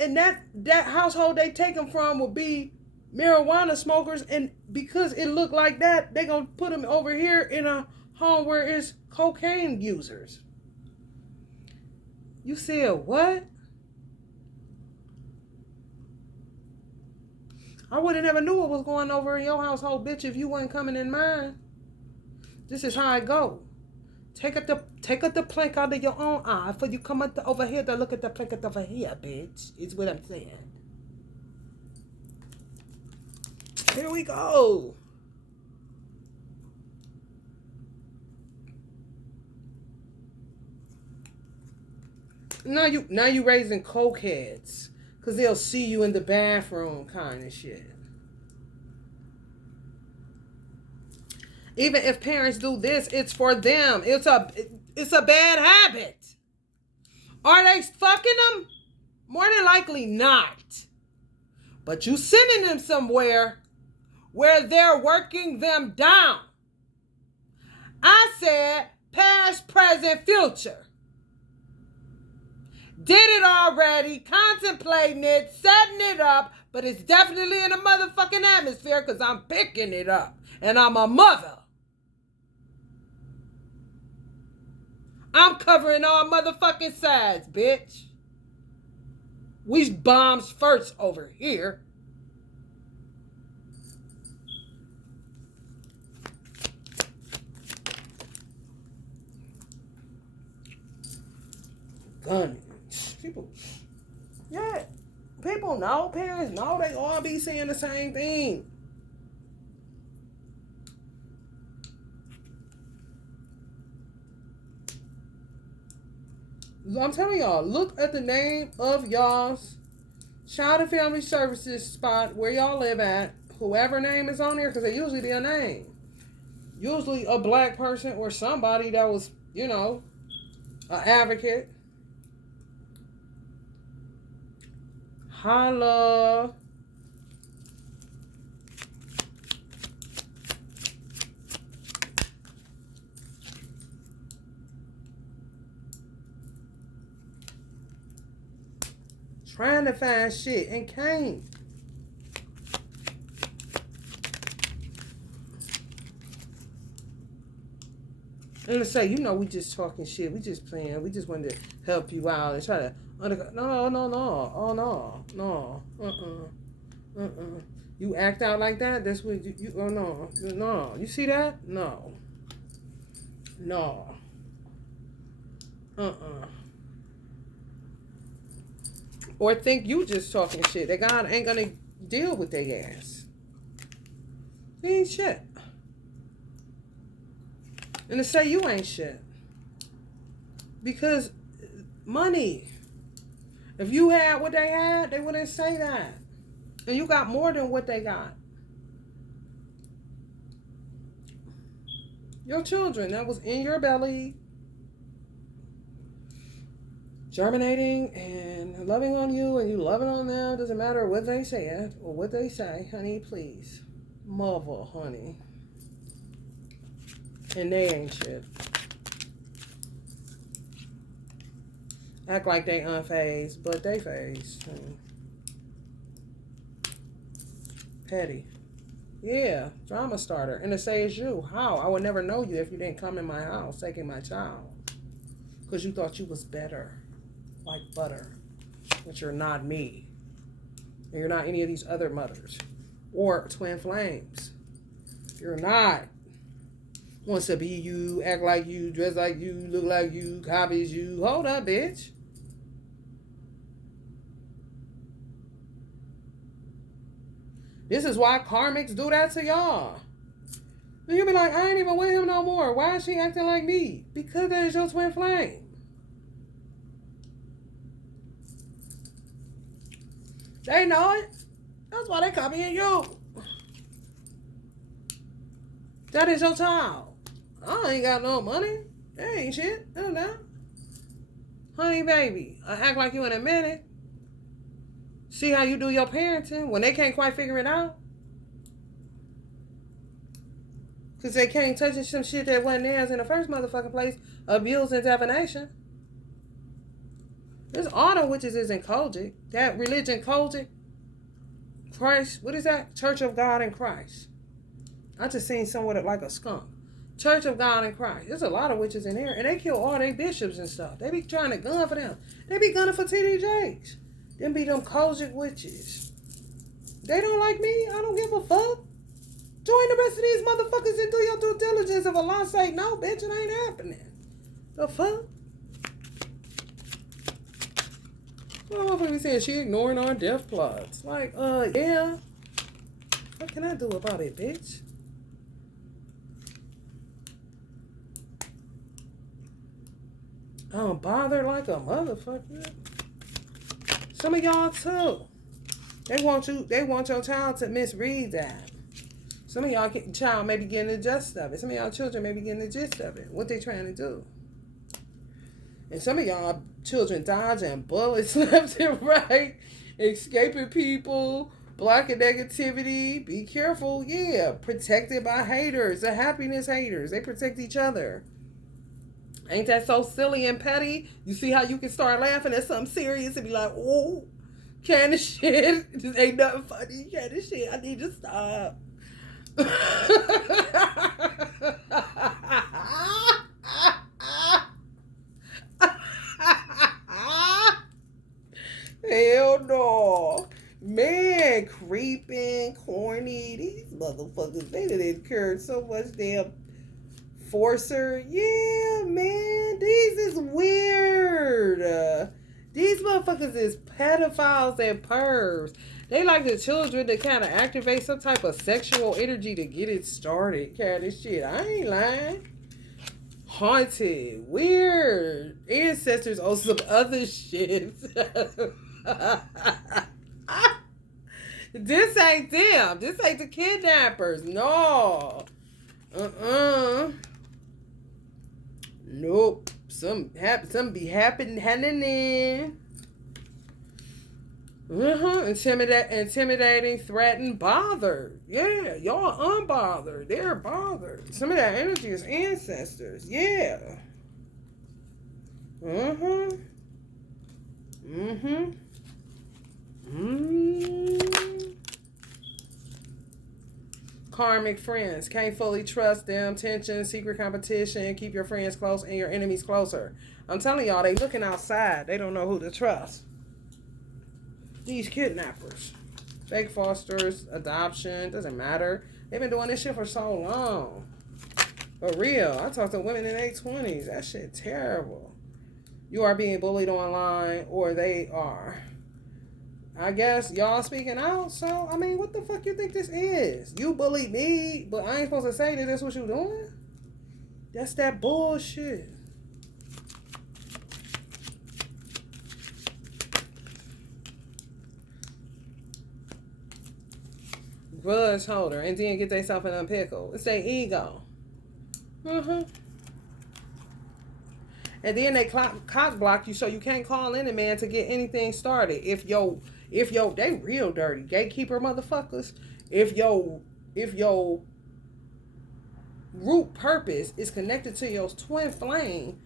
and that household they take them from will be marijuana smokers, and because it looked like that, they're going to put them over here in a home where it's cocaine users. You said what? I would have never knew what was going over in your household, bitch, if you wasn't coming in mine. This is how I go. Take up the plank out of your own eye before you come over here to look at the plank over here, bitch. Is what I'm saying. Here we go. Now you raising cokeheads, cause they'll see you in the bathroom, kind of shit. Even if parents do this, it's for them. It's a bad habit. Are they fucking them? More than likely not. But you sending them somewhere where they're working them down. I said past, present, future. Did it already, contemplating it, setting it up, but it's definitely in a motherfucking atmosphere because I'm picking it up. And I'm a mother. I'm covering all motherfucking sides, bitch. We bombs first over here. Gun. People. Yeah. People know. Parents know. They all be saying the same thing. I'm telling y'all, look at the name of y'all's Child and Family Services spot where y'all live at. Whoever name is on there, because they usually be a name. Usually a black person or somebody that was, an advocate. Holla. Trying to find shit and can't. And to say, we just talking shit. We just playing. We just wanted to help you out and try to no. Oh no. You act out like that. That's what you. Oh no. You see that? No. Or think you just talking shit. That God ain't gonna deal with their ass. He ain't shit. And to say you ain't shit. Because money. If you had what they had, they wouldn't say that. And you got more than what they got. Your children that was in your belly, germinating and loving on you, and you loving on them. Doesn't matter what they said or what they say, honey, please. Mother, honey. And they ain't shit. Act like they unfazed, but they phased. Petty. Yeah, drama starter. And to say it's you. How? I would never know you if you didn't come in my house taking my child. Because you thought you was better. Like butter. But you're not me. And you're not any of these other mothers. Or twin flames. You're not. Wants to be you, act like you, dress like you, look like you, copies you. Hold up, bitch. This is why karmics do that to y'all. And you'll be like, I ain't even with him no more. Why is she acting like me? Because that is your twin flame. They know it. That's why they copying you. That is your child. I ain't got no money. That ain't shit. No, no. Honey, baby, I act like you in a minute. See how you do your parenting when they can't quite figure it out? Because they can't touch some shit that wasn't theirs in the first motherfucking place. Abuse and divination. There's all the witches is in Kojic. That religion Kojic. Christ, what is that? Church of God in Christ. I just seen somewhat like a skunk. Church of God in Christ. There's a lot of witches in there. And they kill all their bishops and stuff. They be trying to gun for them. They be gunning for TDJs. Them be them Kojic witches. They don't like me. I don't give a fuck. Join the rest of these motherfuckers and do your due diligence. If Allah say no, bitch, it ain't happening. The fuck? Well, motherfucker saying she ignoring our death plots. Like, yeah. What can I do about it, bitch? I don't bother like a motherfucker. Some of y'all too. They want your child to misread that. Some of y'all child may be getting the gist of it. Some of y'all children may be getting the gist of it. What they trying to do. And some of y'all children dodging bullets left and right. Escaping people. Blocking negativity. Be careful. Yeah. Protected by haters. The happiness haters. They protect each other. Ain't that so silly and petty? You see how you can start laughing at something serious and be like, oh, kind of shit. It just ain't nothing funny. Kind of shit. I need to stop. Hell no. Man, creeping, corny. These motherfuckers, they done incurred so much damn forcer. Yeah, man. These is weird. These motherfuckers is pedophiles and pervs. They like the children to kind of activate some type of sexual energy to get it started. Kind of shit. I ain't lying. Haunted. Weird. Ancestors on some other shit. This ain't them. This ain't the kidnappers. No. Nope. Some be happening. Intimidating, threatened, bothered. Yeah, y'all unbothered. They're bothered. Some of that energy is ancestors. Yeah. Karmic friends. Can't fully trust them. Tension, secret competition. Keep your friends close and your enemies closer. I'm telling y'all, they looking outside. They don't know who to trust. These kidnappers. Fake fosters, adoption, doesn't matter. They've been doing this shit for so long. For real. I talk to women in their 20s. That shit terrible. You are being bullied online, or they are. I guess y'all speaking out, so, I mean, what the fuck you think this is? You bullied me, but I ain't supposed to say that that's what you doing? That's that bullshit. Grudge holder, and then get themselves in a pickle. It's their ego. Mm-hmm. And then they cock block you, so you can't call in a man to get anything started. If they real dirty gatekeeper motherfuckers. If your root purpose is connected to your twin flame,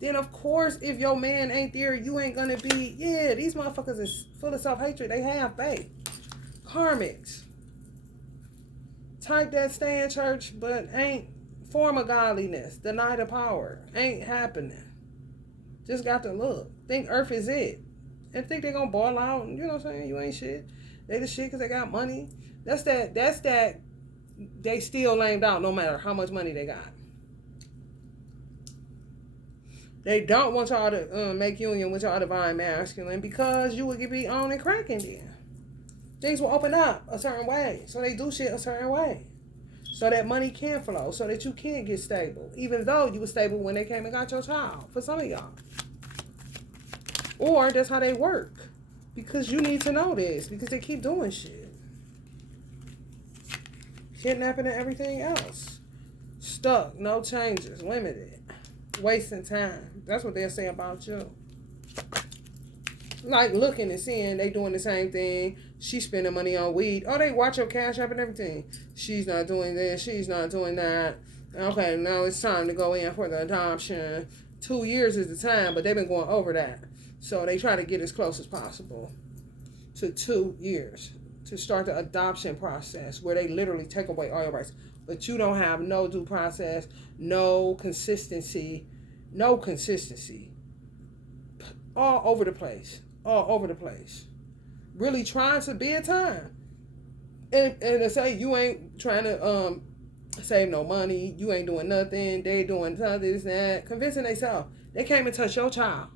then of course if your man ain't there, you ain't gonna be. Yeah, these motherfuckers is full of self-hatred. They have faith. Karmics. Type that stay in church but ain't form of godliness. Deny the power. Ain't happening. Just got to look. Think earth is it. And think they gonna ball out. You know what I'm saying? You ain't shit. They the shit because they got money. That's that. They still lamed out no matter how much money they got. They don't want y'all to make union with y'all divine masculine because you would be on and cracking then. Things will open up a certain way. So they do shit a certain way. So that money can flow. So that you can get stable. Even though you were stable when they came and got your child. For some of y'all. Or that's how they work. Because you need to know this. Because they keep doing shit. Kidnapping and everything else. Stuck. No changes. Limited. Wasting time. That's what they'll say about you. Like looking and seeing they doing the same thing. She's spending money on weed. Oh, they watch your cash app and everything. She's not doing this. She's not doing that. Okay, now it's time to go in for the adoption. 2 years is the time, but they've been going over that. So they try to get as close as possible to 2 years to start the adoption process where they literally take away all your rights. But you don't have no due process, no consistency. All over the place. Really trying to be a time. And to say you ain't trying to save no money, you ain't doing nothing, they doing this and that, convincing themselves. They came and touched your child.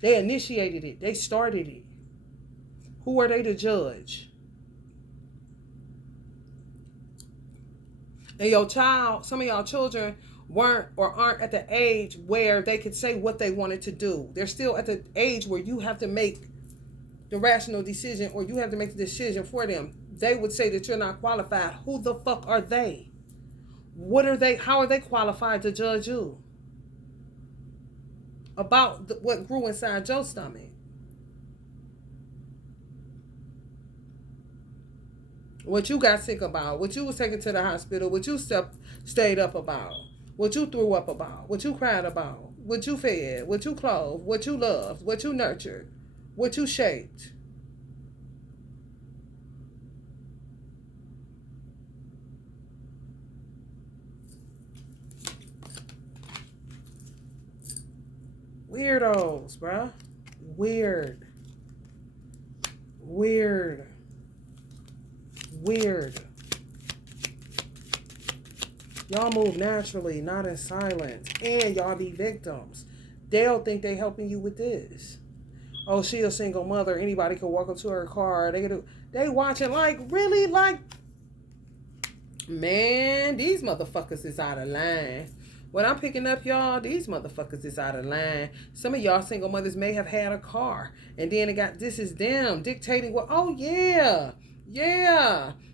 They initiated it. They started it. Who are they to judge? And your child, some of y'all children weren't or aren't at the age where they could say what they wanted to do. They're still at the age where you have to make the rational decision or you have to make the decision for them. They would say that you're not qualified. Who the fuck are they? What are they? How are they qualified to judge you? About what grew inside your stomach. What you got sick about. What you was taken to the hospital. What you stayed up about. What you threw up about. What you cried about. What you fed. What you clothed. What you loved. What you nurtured. What you shaped. Weirdos, bruh. Weird. Y'all move naturally, not in silence. And y'all be victims. They'll think they helping you with this. Oh, she a single mother. Anybody could walk up to her car. They watching like, really? Like, man, these motherfuckers is out of line. What I'm picking up, y'all, these motherfuckers is out of line. Some of y'all single mothers may have had a car. And then this is them dictating what, oh, yeah.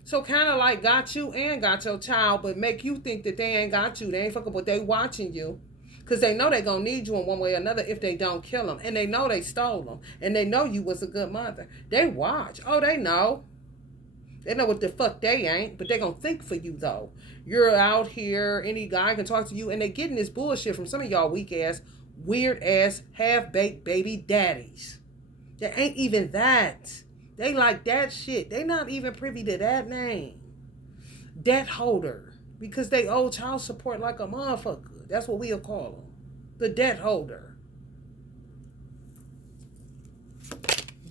So kind of like got you and got your child, but make you think that they ain't got you. They ain't fucking, but they watching you. Because they know they going to need you in one way or another if they don't kill them. And they know they stole them. And they know you was a good mother. They watch. Oh, they know. They know what the fuck they ain't. But they going to think for you, though. You're out here. Any guy can talk to you. And they getting this bullshit from some of y'all weak-ass, weird-ass, half-baked baby daddies. They ain't even that. They like that shit. They not even privy to that name. Debt holder. Because they owe child support like a motherfucker. That's what we'll call them. The debt holder.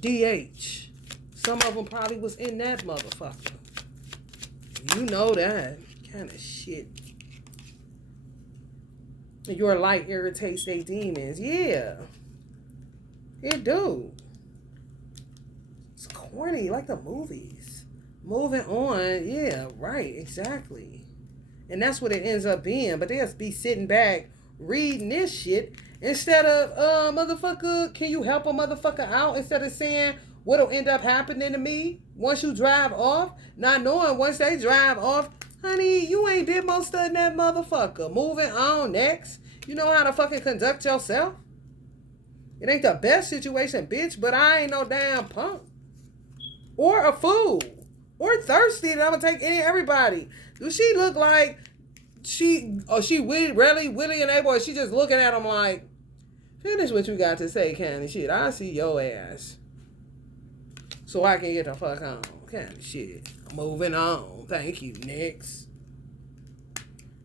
DH. Some of them probably was in that motherfucker. You know that kind of shit. Your light irritates their demons. Yeah. It do. It's corny, like the movies. Moving on. Yeah, right. Exactly. And that's what it ends up being. But they'll be sitting back reading this shit instead of, motherfucker, can you help a motherfucker out? Instead of saying what'll end up happening to me once you drive off. Not knowing once they drive off, Honey, you ain't did most of that motherfucker. Moving on, next. You know how to fucking conduct yourself? It ain't the best situation, bitch, but I ain't no damn punk. Or a fool. Or thirsty that I'm gonna take everybody. Do she look like she really willing and able, or she just looking at him like, finish what you got to say, kind of shit. I see your ass. So I can get the fuck on. Kind of shit. Moving on. Thank you. Next.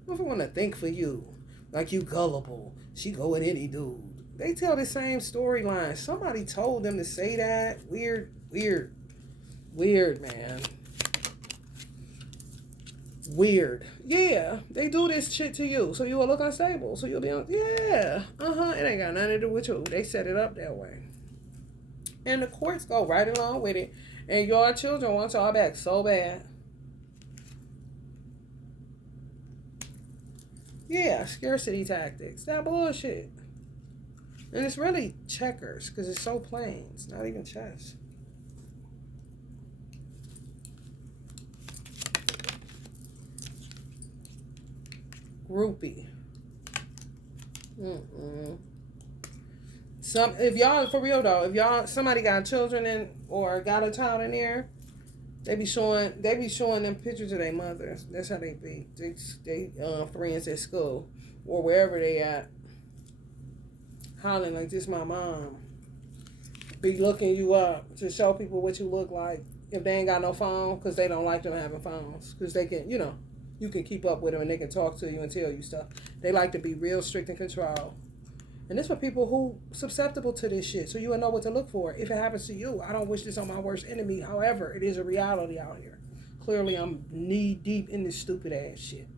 If I want to think for you. Like you gullible. She go with any dude. They tell the same storyline. Somebody told them to say that. Weird, man. Weird. Yeah, they do this shit to you. So you will look unstable. So you'll be on, yeah. It ain't got nothing to do with you. They set it up that way. And the courts go right along with it. And your children want y'all back so bad. Yeah, scarcity tactics. That bullshit. And it's really checkers because it's so plain. It's not even chess. Groupie. If y'all, for real though, if y'all, somebody got children in or got a child in there, they be showing them pictures of their mothers. That's how they be. They friends at school or wherever they at, hollering like, this my mom. Be looking you up to show people what you look like if they ain't got no phone, because they don't like them having phones, because they can, you can keep up with them and they can talk to you and tell you stuff. They like to be real strict and control. And this for people who susceptible to this shit, so you will know what to look for if it happens to you. I don't wish this on my worst enemy. However, it is a reality out here. Clearly, I'm knee deep in this stupid ass shit.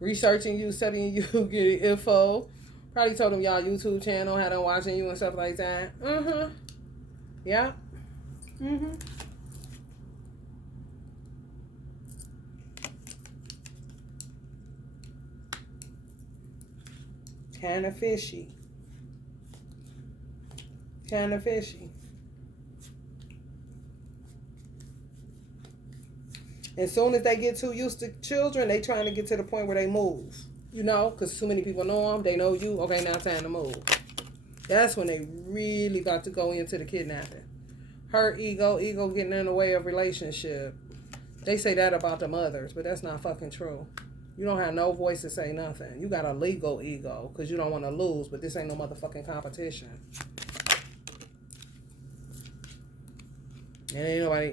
Researching you, studying you, getting info. Probably told them y'all YouTube channel, had them watching you and stuff like that. Yeah. Kind of fishy. As soon as they get too used to children, they trying to get to the point where they move. Because too many people know them. They know you. Okay, now time to move. That's when they really got to go into the kidnapping. Her ego getting in the way of relationship. They say that about the mothers, but that's not fucking true. You don't have no voice to say nothing. You got a legal ego because you don't want to lose, but this ain't no motherfucking competition. And ain't nobody,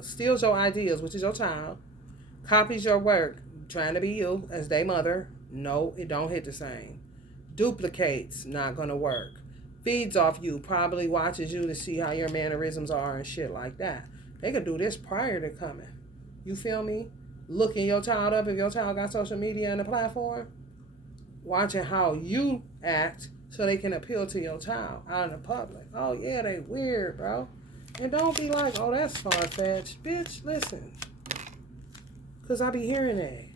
steals your ideas, which is your child, copies your work, trying to be you as their mother. No, it don't hit the same. Duplicates, not gonna work. Feeds off you, probably watches you to see how your mannerisms are and shit like that. They could do this prior to coming. You feel me? Looking your child up if your child got social media and a platform. Watching how you act so they can appeal to your child out in the public. Oh yeah, they weird, bro. And don't be like, oh, that's far-fetched. Bitch, listen. Because I be hearing that.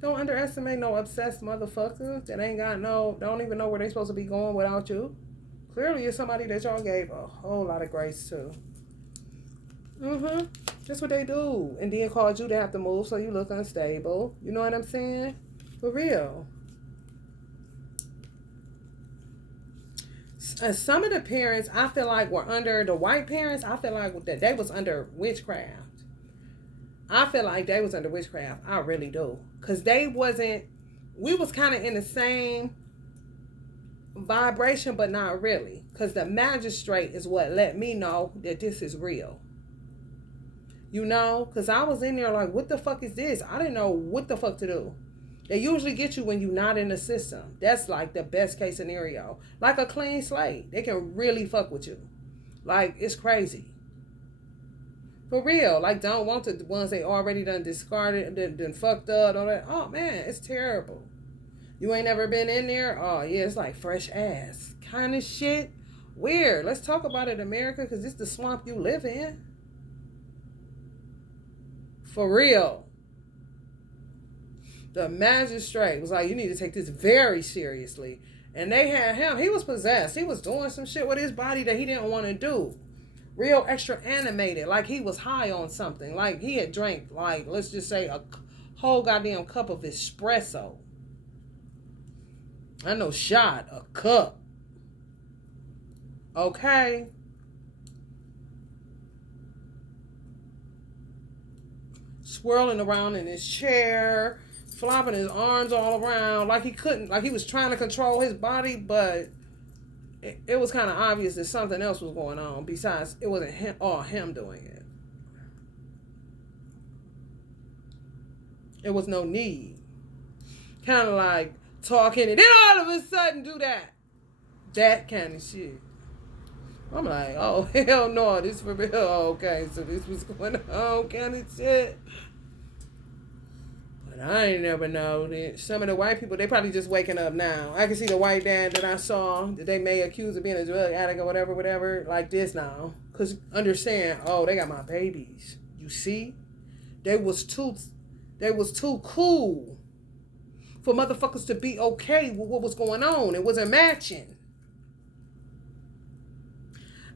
Don't underestimate no obsessed motherfuckers that ain't got don't even know where they supposed to be going without you. Clearly it's somebody that y'all gave a whole lot of grace to. That's what they do. And then called you to have to move so you look unstable. You know what I'm saying? For real. Some of the parents, I feel like, were under the white parents. I feel like that they was under witchcraft. I feel like they was under witchcraft. I really do. Because we was kind of in the same vibration, but not really. Because the magistrate is what let me know that this is real. Because I was in there like, what the fuck is this? I didn't know what the fuck to do. They usually get you when you're not in the system. That's like the best case scenario. Like a clean slate. They can really fuck with you. Like, it's crazy. For real. Like, don't want the ones they already done discarded, done fucked up, all that. Oh, man, it's terrible. You ain't never been in there? Oh, yeah, it's like fresh ass kind of shit. Weird. Let's talk about it, America, because this is the swamp you live in. For real. The magistrate was like, you need to take this very seriously. And they had him. He was possessed. He was doing some shit with his body that he didn't want to do. Real extra animated. Like he was high on something. Like he had drank, like, let's just say a whole goddamn cup of espresso. I know, shot, a cup. Okay. Swirling around in his chair, flopping his arms all around, like he couldn't, like he was trying to control his body, but it was kind of obvious that something else was going on besides it wasn't him doing it. It was no need. Kind of like talking and then all of a sudden do that. That kind of shit. I'm like, oh, hell no, this for real. Okay, so this was going on kind of shit. But I ain't never know that some of the white people, they probably just waking up now. I can see the white dad that I saw that they may accuse of being a drug addict or whatever, like this now. Because understand, oh, they got my babies. You see? They was too cool for motherfuckers to be okay with what was going on. It wasn't matching.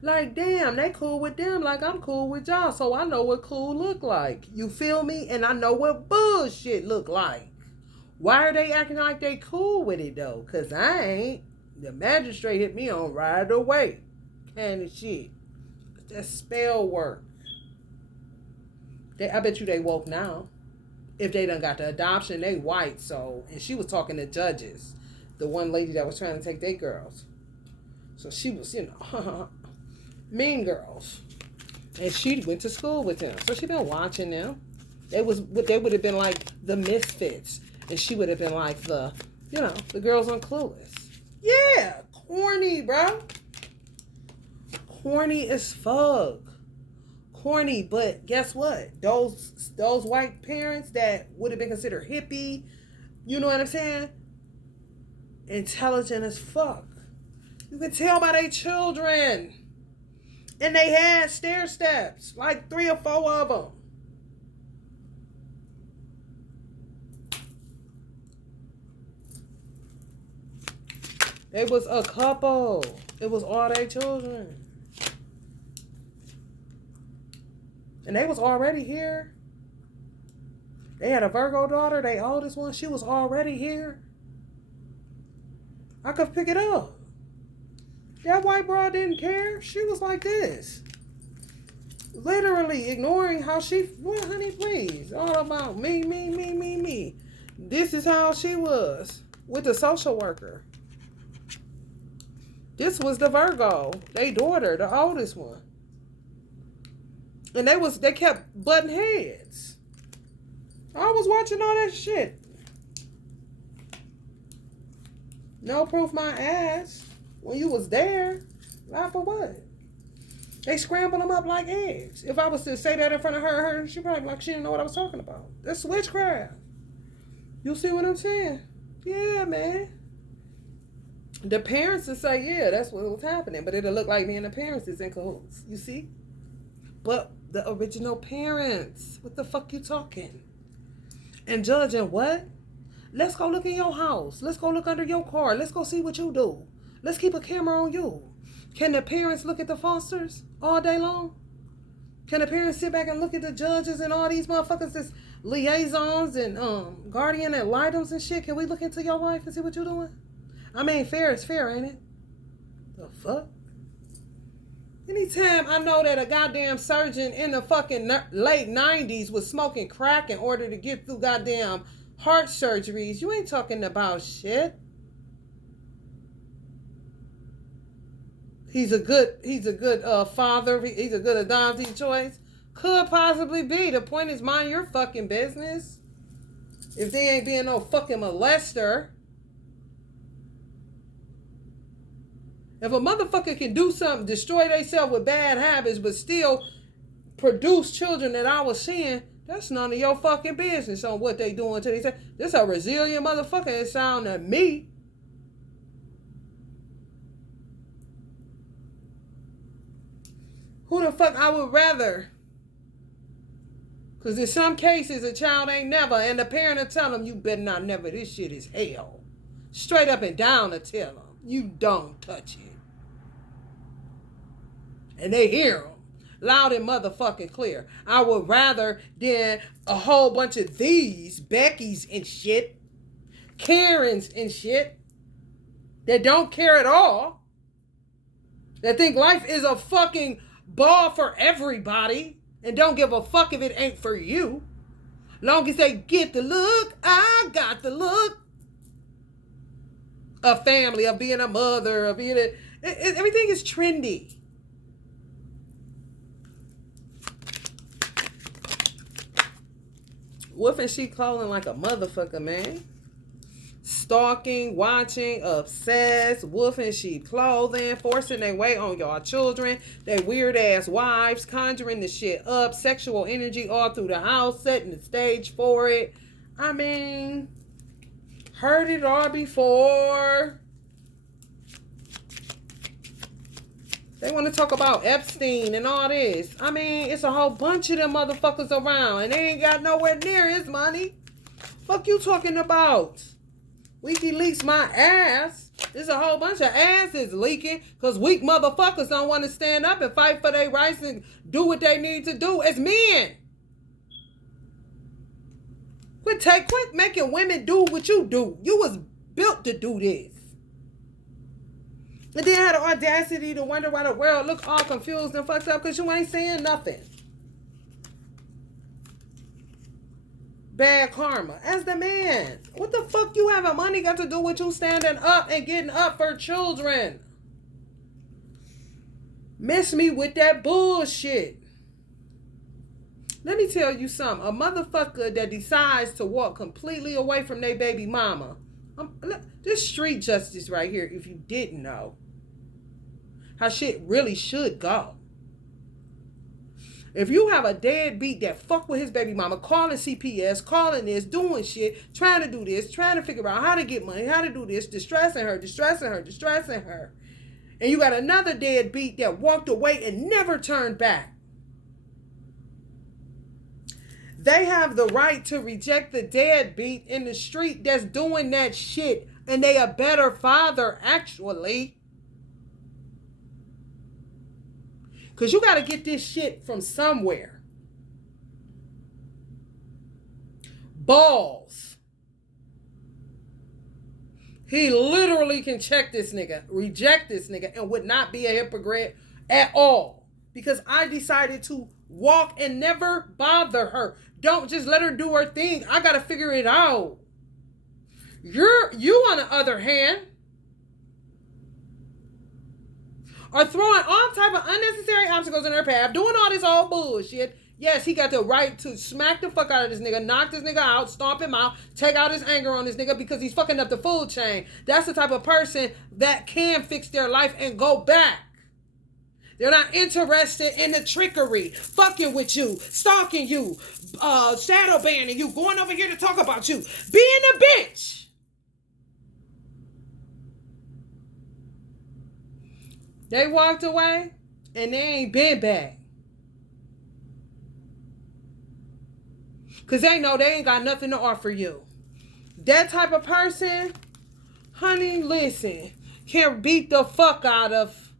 Like, damn, they cool with them like I'm cool with y'all, so I know what cool look like. You feel me? And I know what bullshit look like. Why are they acting like they cool with it, though? Because I ain't. The magistrate hit me on right away. Kind of shit. That spell work. I bet you they woke now. If they done got the adoption, they white, so. And she was talking to judges. The one lady that was trying to take their girls. So she was, mean girls. And she went to school with them. So she been watching them. They would have been like the misfits. And she would have been like the girls on Clueless. Yeah, corny, bro. Corny as fuck. Corny, but guess what? Those white parents that would have been considered hippie, you know what I'm saying? Intelligent as fuck. You can tell by their children. And they had stair steps, like 3 or 4 of them. They was a couple. It was all their children. And they was already here. They had a Virgo daughter, their oldest one. She was already here. I could pick it up. That white broad didn't care. She was like this. Literally ignoring how she, well, honey, please. All about me. This is how she was with the social worker. This was the Virgo, their daughter, the oldest one. And they kept butting heads. I was watching all that shit. No proof my ass. When you was there, lie for what? They scrambled them up like eggs. If I was to say that in front of her, she'd probably be like, she didn't know what I was talking about. That's witchcraft. You see what I'm saying? Yeah, man. The parents would say, yeah, that's what was happening. But it'll look like me and the parents is in cahoots. You see? But the original parents, what the fuck you talking? And judging what? Let's go look in your house. Let's go look under your car. Let's go see what you do. Let's keep a camera on you. Can the parents look at the fosters all day long? Can the parents sit back and look at the judges and all these motherfuckers that's liaisons and guardian ad litems and shit? Can we look into your life and see what you're doing? I mean, fair is fair, ain't it? The fuck? Anytime I know that a goddamn surgeon in the fucking late 90s was smoking crack in order to get through goddamn heart surgeries, you ain't talking about shit. He's a good father. He's a good adoptee choice. Could possibly be. The point is, mind your fucking business. If they ain't being no fucking molester. If a motherfucker can do something, destroy themselves with bad habits, but still produce children that I was seeing, that's none of your fucking business on what they doing to themselves. This a resilient motherfucker. It sound to me. Motherfucker, I would rather. Because in some cases, a child ain't never. And the parent will tell them, you better not never. This shit is hell. Straight up and down to tell them, you don't touch it. And they hear them. Loud and motherfucking clear. I would rather than a whole bunch of these Beckys and shit. Karens and shit. That don't care at all. That think life is a fucking ball for everybody. And don't give a fuck if it ain't for you. Long as they get the look, I got the look. A family, of being a mother, of being everything is trendy. Wolf and sheep clothing like a motherfucker, man. Stalking, watching, obsessed, wolf in sheep clothing, forcing their weight on y'all children, they weird ass wives, conjuring the shit up, sexual energy all through the house, setting the stage for it. I mean, heard it all before. They want to talk about Epstein and all this. I mean, it's a whole bunch of them motherfuckers around, and they ain't got nowhere near his money. Fuck you talking about? WikiLeaks my ass. There's a whole bunch of asses leaking because weak motherfuckers don't want to stand up and fight for their rights and do what they need to do as men. Quit making women do what you do. You was built to do this. And then had the audacity to wonder why the world look all confused and fucked up because you ain't saying nothing. Bad karma. As the man, what the fuck you having money got to do with you standing up and getting up for children? Miss me with that bullshit. Let me tell you something. A motherfucker that decides to walk completely away from their baby mama. This street justice right here, if you didn't know. How shit really should go. If you have a deadbeat that fuck with his baby mama, calling CPS, calling this, doing shit, trying to do this, trying to figure out how to get money, how to do this, distressing her. And you got another deadbeat that walked away and never turned back. They have the right to reject the deadbeat in the street that's doing that shit. And they a better father, actually. Because you got to get this shit from somewhere. Balls. He literally can check this nigga, reject this nigga, and would not be a hypocrite at all. Because I decided to walk and never bother her. Don't just let her do her thing. I got to figure it out. You on the other hand, are throwing all type of unnecessary obstacles in her path, doing all this old bullshit. Yes, he got the right to smack the fuck out of this nigga, knock this nigga out, stomp him out, take out his anger on this nigga because he's fucking up the food chain. That's the type of person that can fix their life and go back. They're not interested in the trickery, fucking with you, stalking you, shadow banning you, going over here to talk about you, being a bitch. They walked away and they ain't been back. Because they know they ain't got nothing to offer you. That type of person, honey, listen, can beat the fuck out of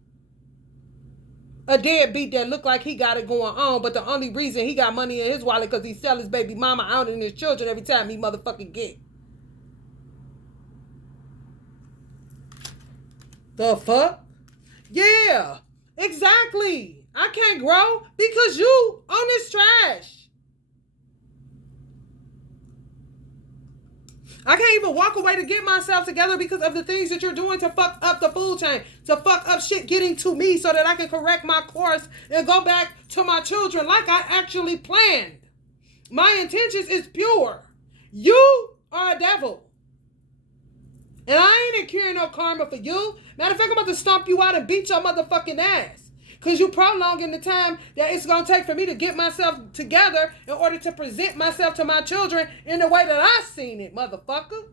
a deadbeat that look like he got it going on, but the only reason he got money in his wallet because he sell his baby mama out and his children every time he motherfucking get. The fuck? Yeah, exactly. I can't grow because you on this trash. I can't even walk away to get myself together because of the things that you're doing to fuck up the food chain, to fuck up shit getting to me so that I can correct my course and go back to my children like I actually planned. My intentions is pure. You are a devil. And I ain't incurring no karma for you. Matter of fact, I'm about to stomp you out and beat your motherfucking ass. Because you prolonging the time that it's going to take for me to get myself together in order to present myself to my children in the way that I seen it, motherfucker.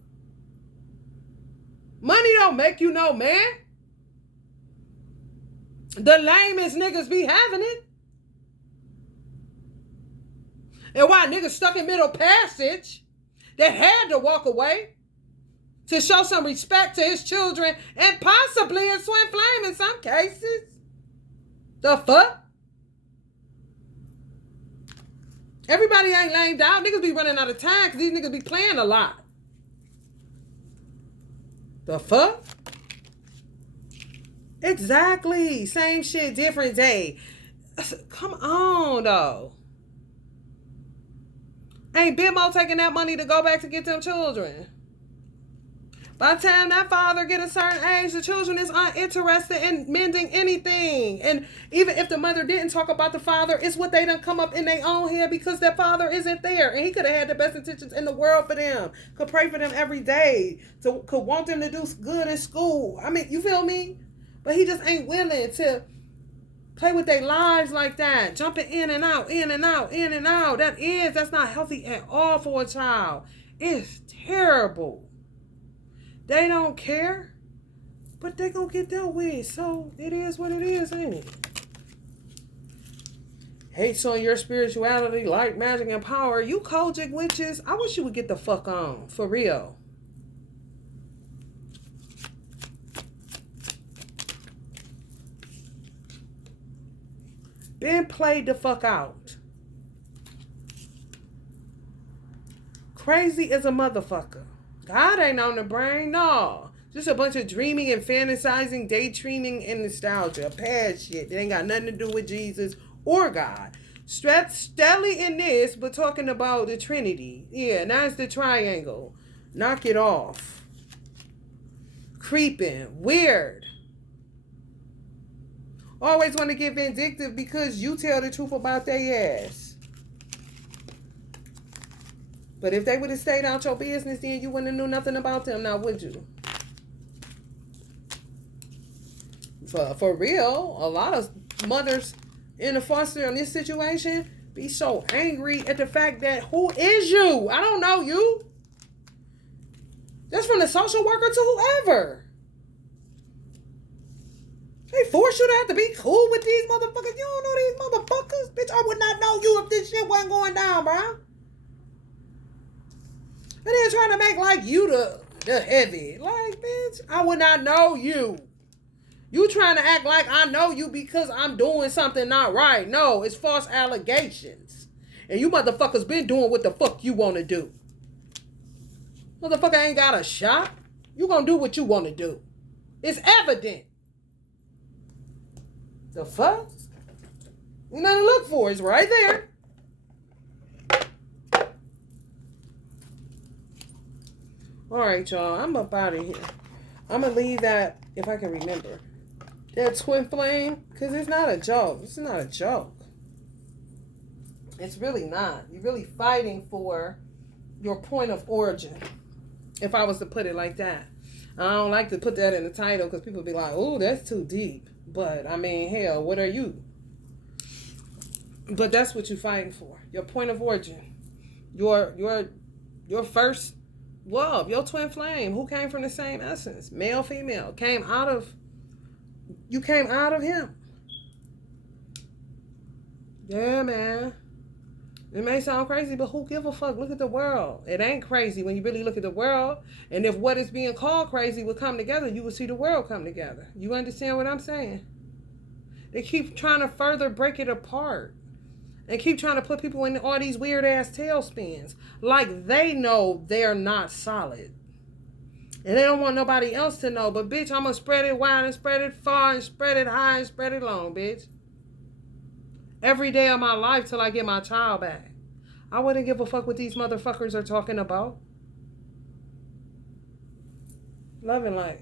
Money don't make you no man. The lamest niggas be having it. And why niggas stuck in middle passage that had to walk away to show some respect to his children and possibly a twin flame in some cases. The fuck? Everybody ain't lamed out. Niggas be running out of time because these niggas be playing a lot. The fuck? Exactly. Same shit, different day. Come on, though. Ain't Bimo taking that money to go back to get them children? By the time that father get a certain age, the children is uninterested in mending anything. And even if the mother didn't talk about the father, it's what they done come up in their own head because their father isn't there. And he could have had the best intentions in the world for them. Could pray for them every day. Could want them to do good in school. I mean, you feel me? But he just ain't willing to play with their lives like that. Jumping in and out, in and out, in and out. That's not healthy at all for a child. It's terrible. They don't care, but they gonna get dealt with. So it is what it is, ain't it? Hates on your spirituality, light, magic, and power. You Kojic witches, I wish you would get the fuck on. For real. Been played the fuck out. Crazy as a motherfucker. God ain't on the brain, no. Just a bunch of dreaming and fantasizing, daydreaming and nostalgia. Past shit. That ain't got nothing to do with Jesus or God. Steadily in this, but talking about the Trinity. Yeah, now it's the triangle. Knock it off. Creeping. Weird. Always want to get vindictive because you tell the truth about their ass. But if they would have stayed out your business, then you wouldn't have knew nothing about them now, would you? For real, a lot of mothers in the foster in this situation be so angry at the fact that who is you? I don't know you. That's from the social worker to whoever. They force you to have to be cool with these motherfuckers. You don't know these motherfuckers? Bitch, I would not know you if this shit wasn't going down, bro. And then trying to make like you the heavy. Like, bitch, I would not know you. You trying to act like I know you because I'm doing something not right. No, it's false allegations. And you motherfuckers been doing what the fuck you want to do. Motherfucker ain't got a shot. You gonna do what you want to do. It's evident. The fuck? You nothing to look for. It's right there. All right, y'all. I'm up out of here. I'm going to leave that, if I can remember, that twin flame, because it's not a joke. It's not a joke. It's really not. You're really fighting for your point of origin, if I was to put it like that. I don't like to put that in the title because people be like, oh, that's too deep. But, I mean, hell, what are you? But that's what you're fighting for. Your point of origin. Your first love, your twin flame, who came from the same essence, male, female, you came out of him. Yeah, man. It may sound crazy, but who give a fuck? Look at the world. It ain't crazy when you really look at the world. And if what is being called crazy would come together, you would see the world come together. You understand what I'm saying? They keep trying to further break it apart. And keep trying to put people in all these weird ass tailspins. Like they know they're not solid. And they don't want nobody else to know. But bitch, I'm going to spread it wide and spread it far and spread it high and spread it long, bitch. Every day of my life till I get my child back. I wouldn't give a fuck what these motherfuckers are talking about. Love and light.